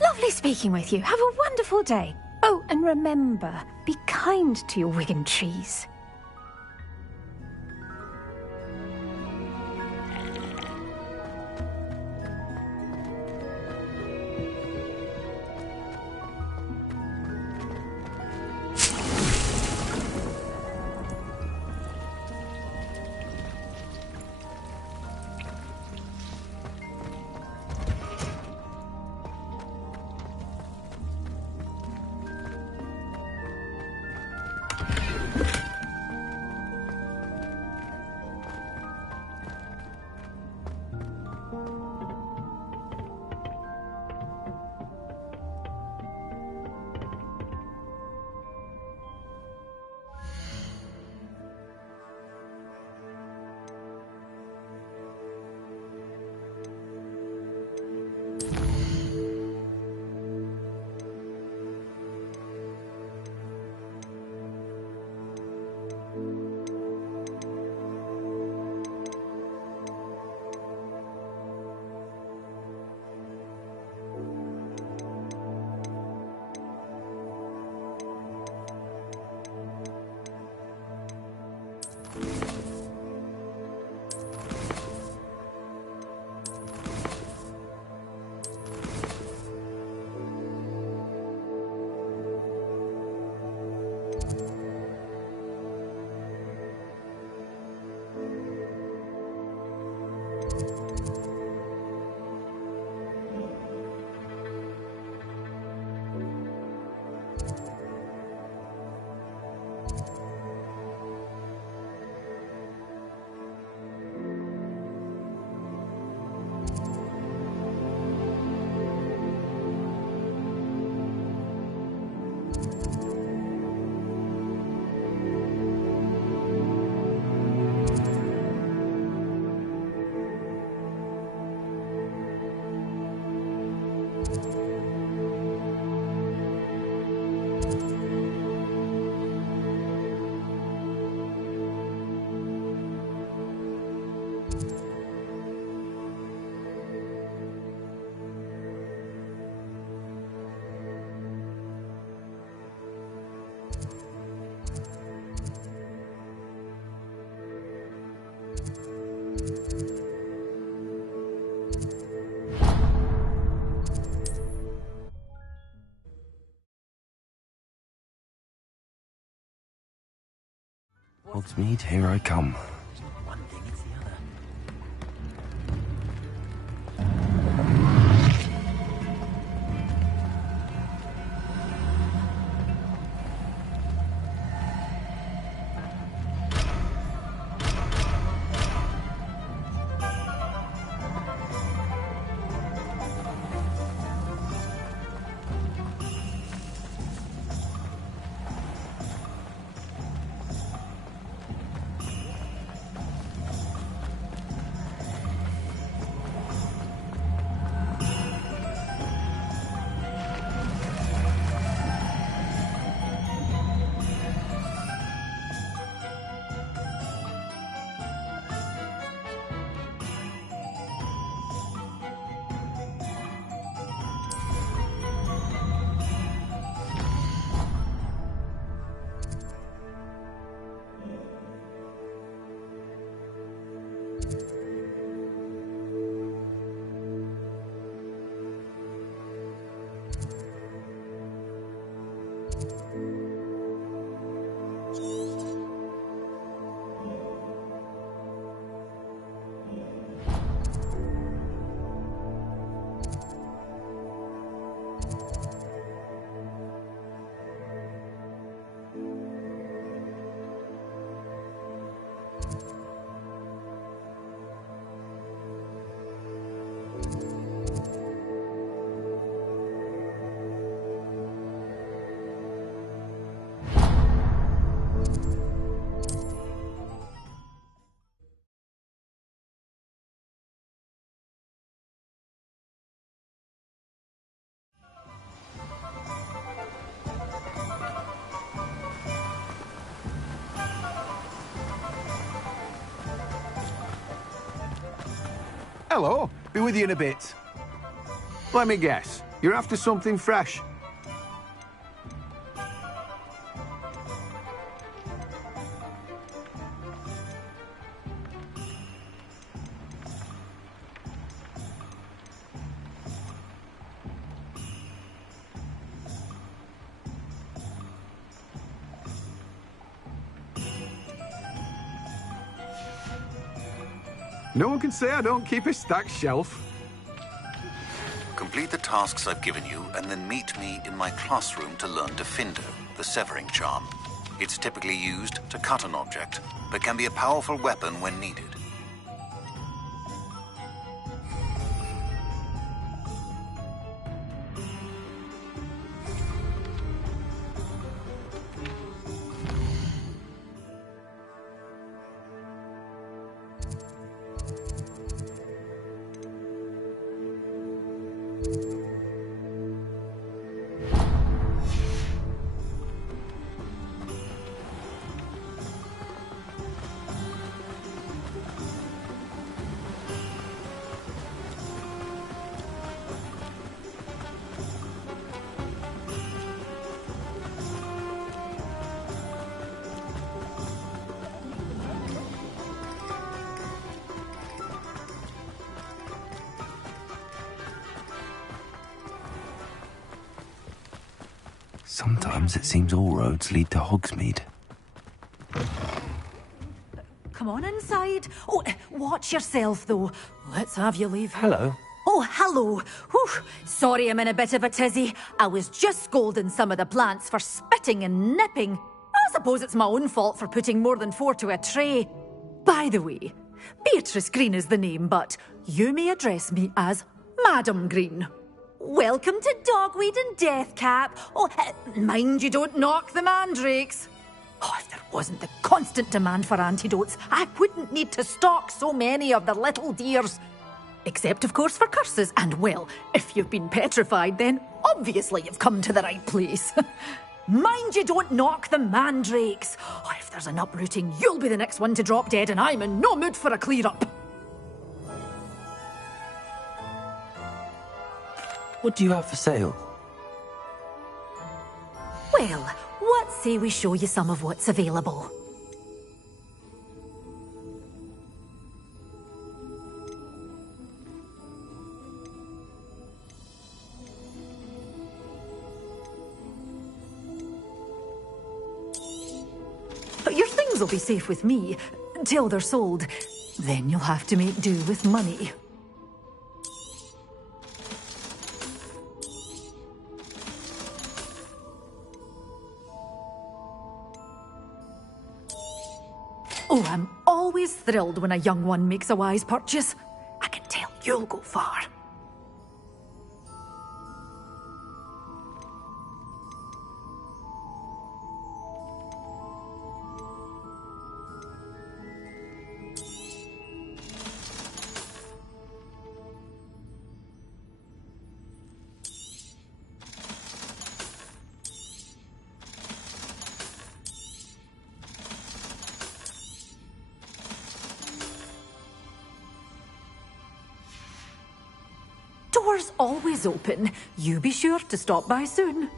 Lovely speaking with you. Have a wonderful day. Oh, and remember, be kind to your Wigan trees. Hogsmeade, here I come. Hello. Be with you in a bit. Let me guess. You're after something fresh. No one can say I don't keep a stacked shelf. Complete the tasks I've given you, and then meet me in my classroom to learn Defindo, the severing charm. It's typically used to cut an object, but can be a powerful weapon when needed. Sometimes it seems all roads lead to Hogsmeade. Come on inside. Oh, watch yourself, though. Let's have you leave. Hello. Oh, hello. Whew. Sorry I'm in a bit of a tizzy. I was just scolding some of the plants for spitting and nipping. I suppose it's my own fault for putting more than 4 to a tray. By the way, Beatrice Green is the name, but you may address me as Madam Green. Welcome to Dogweed and Deathcap. Oh, mind you don't knock the mandrakes. Oh, if there wasn't the constant demand for antidotes, I wouldn't need to stock so many of the little dears. Except, of course, for curses. And, well, if you've been petrified, then obviously you've come to the right place. Mind you don't knock the mandrakes. Oh, if there's an uprooting, you'll be the next one to drop dead, and I'm in no mood for a clear-up. What do you have for sale? Well, what say we show you some of what's available? Your things will be safe with me, till they're sold. Then you'll have to make do with money. Oh, I'm always thrilled when a young one makes a wise purchase. I can tell you'll go far. Doors always open. You be sure to stop by soon.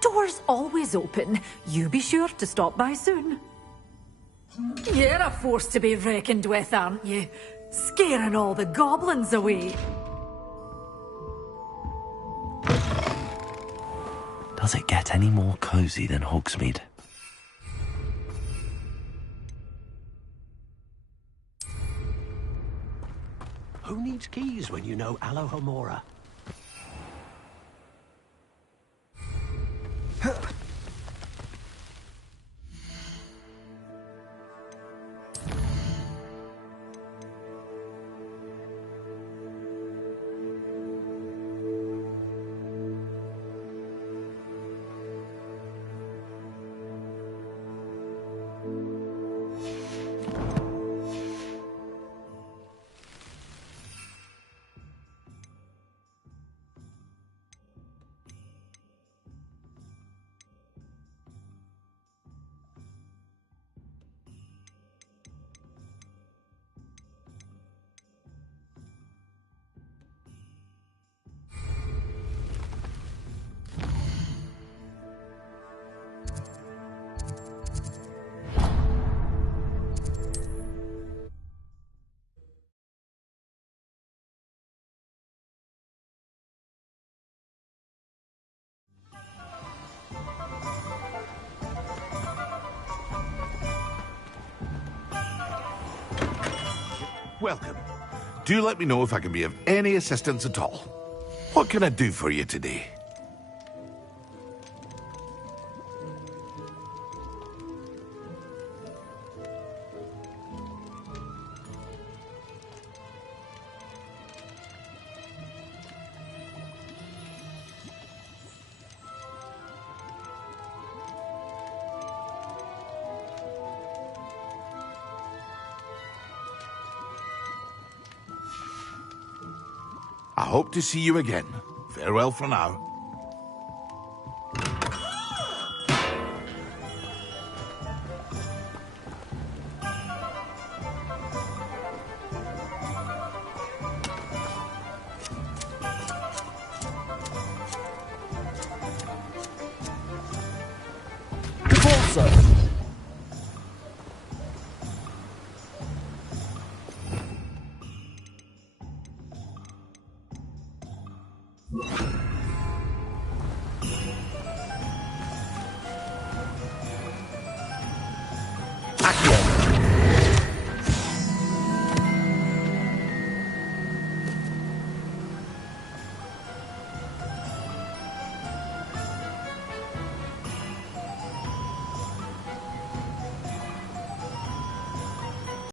Doors always open. You be sure to stop by soon. You're a force to be reckoned with, aren't you? Scaring all the goblins away. Does it get any more cozy than Hogsmeade? Who needs keys when you know Alohomora? Welcome. Do let me know if I can be of any assistance at all. What can I do for you today? I hope to see you again. Farewell for now.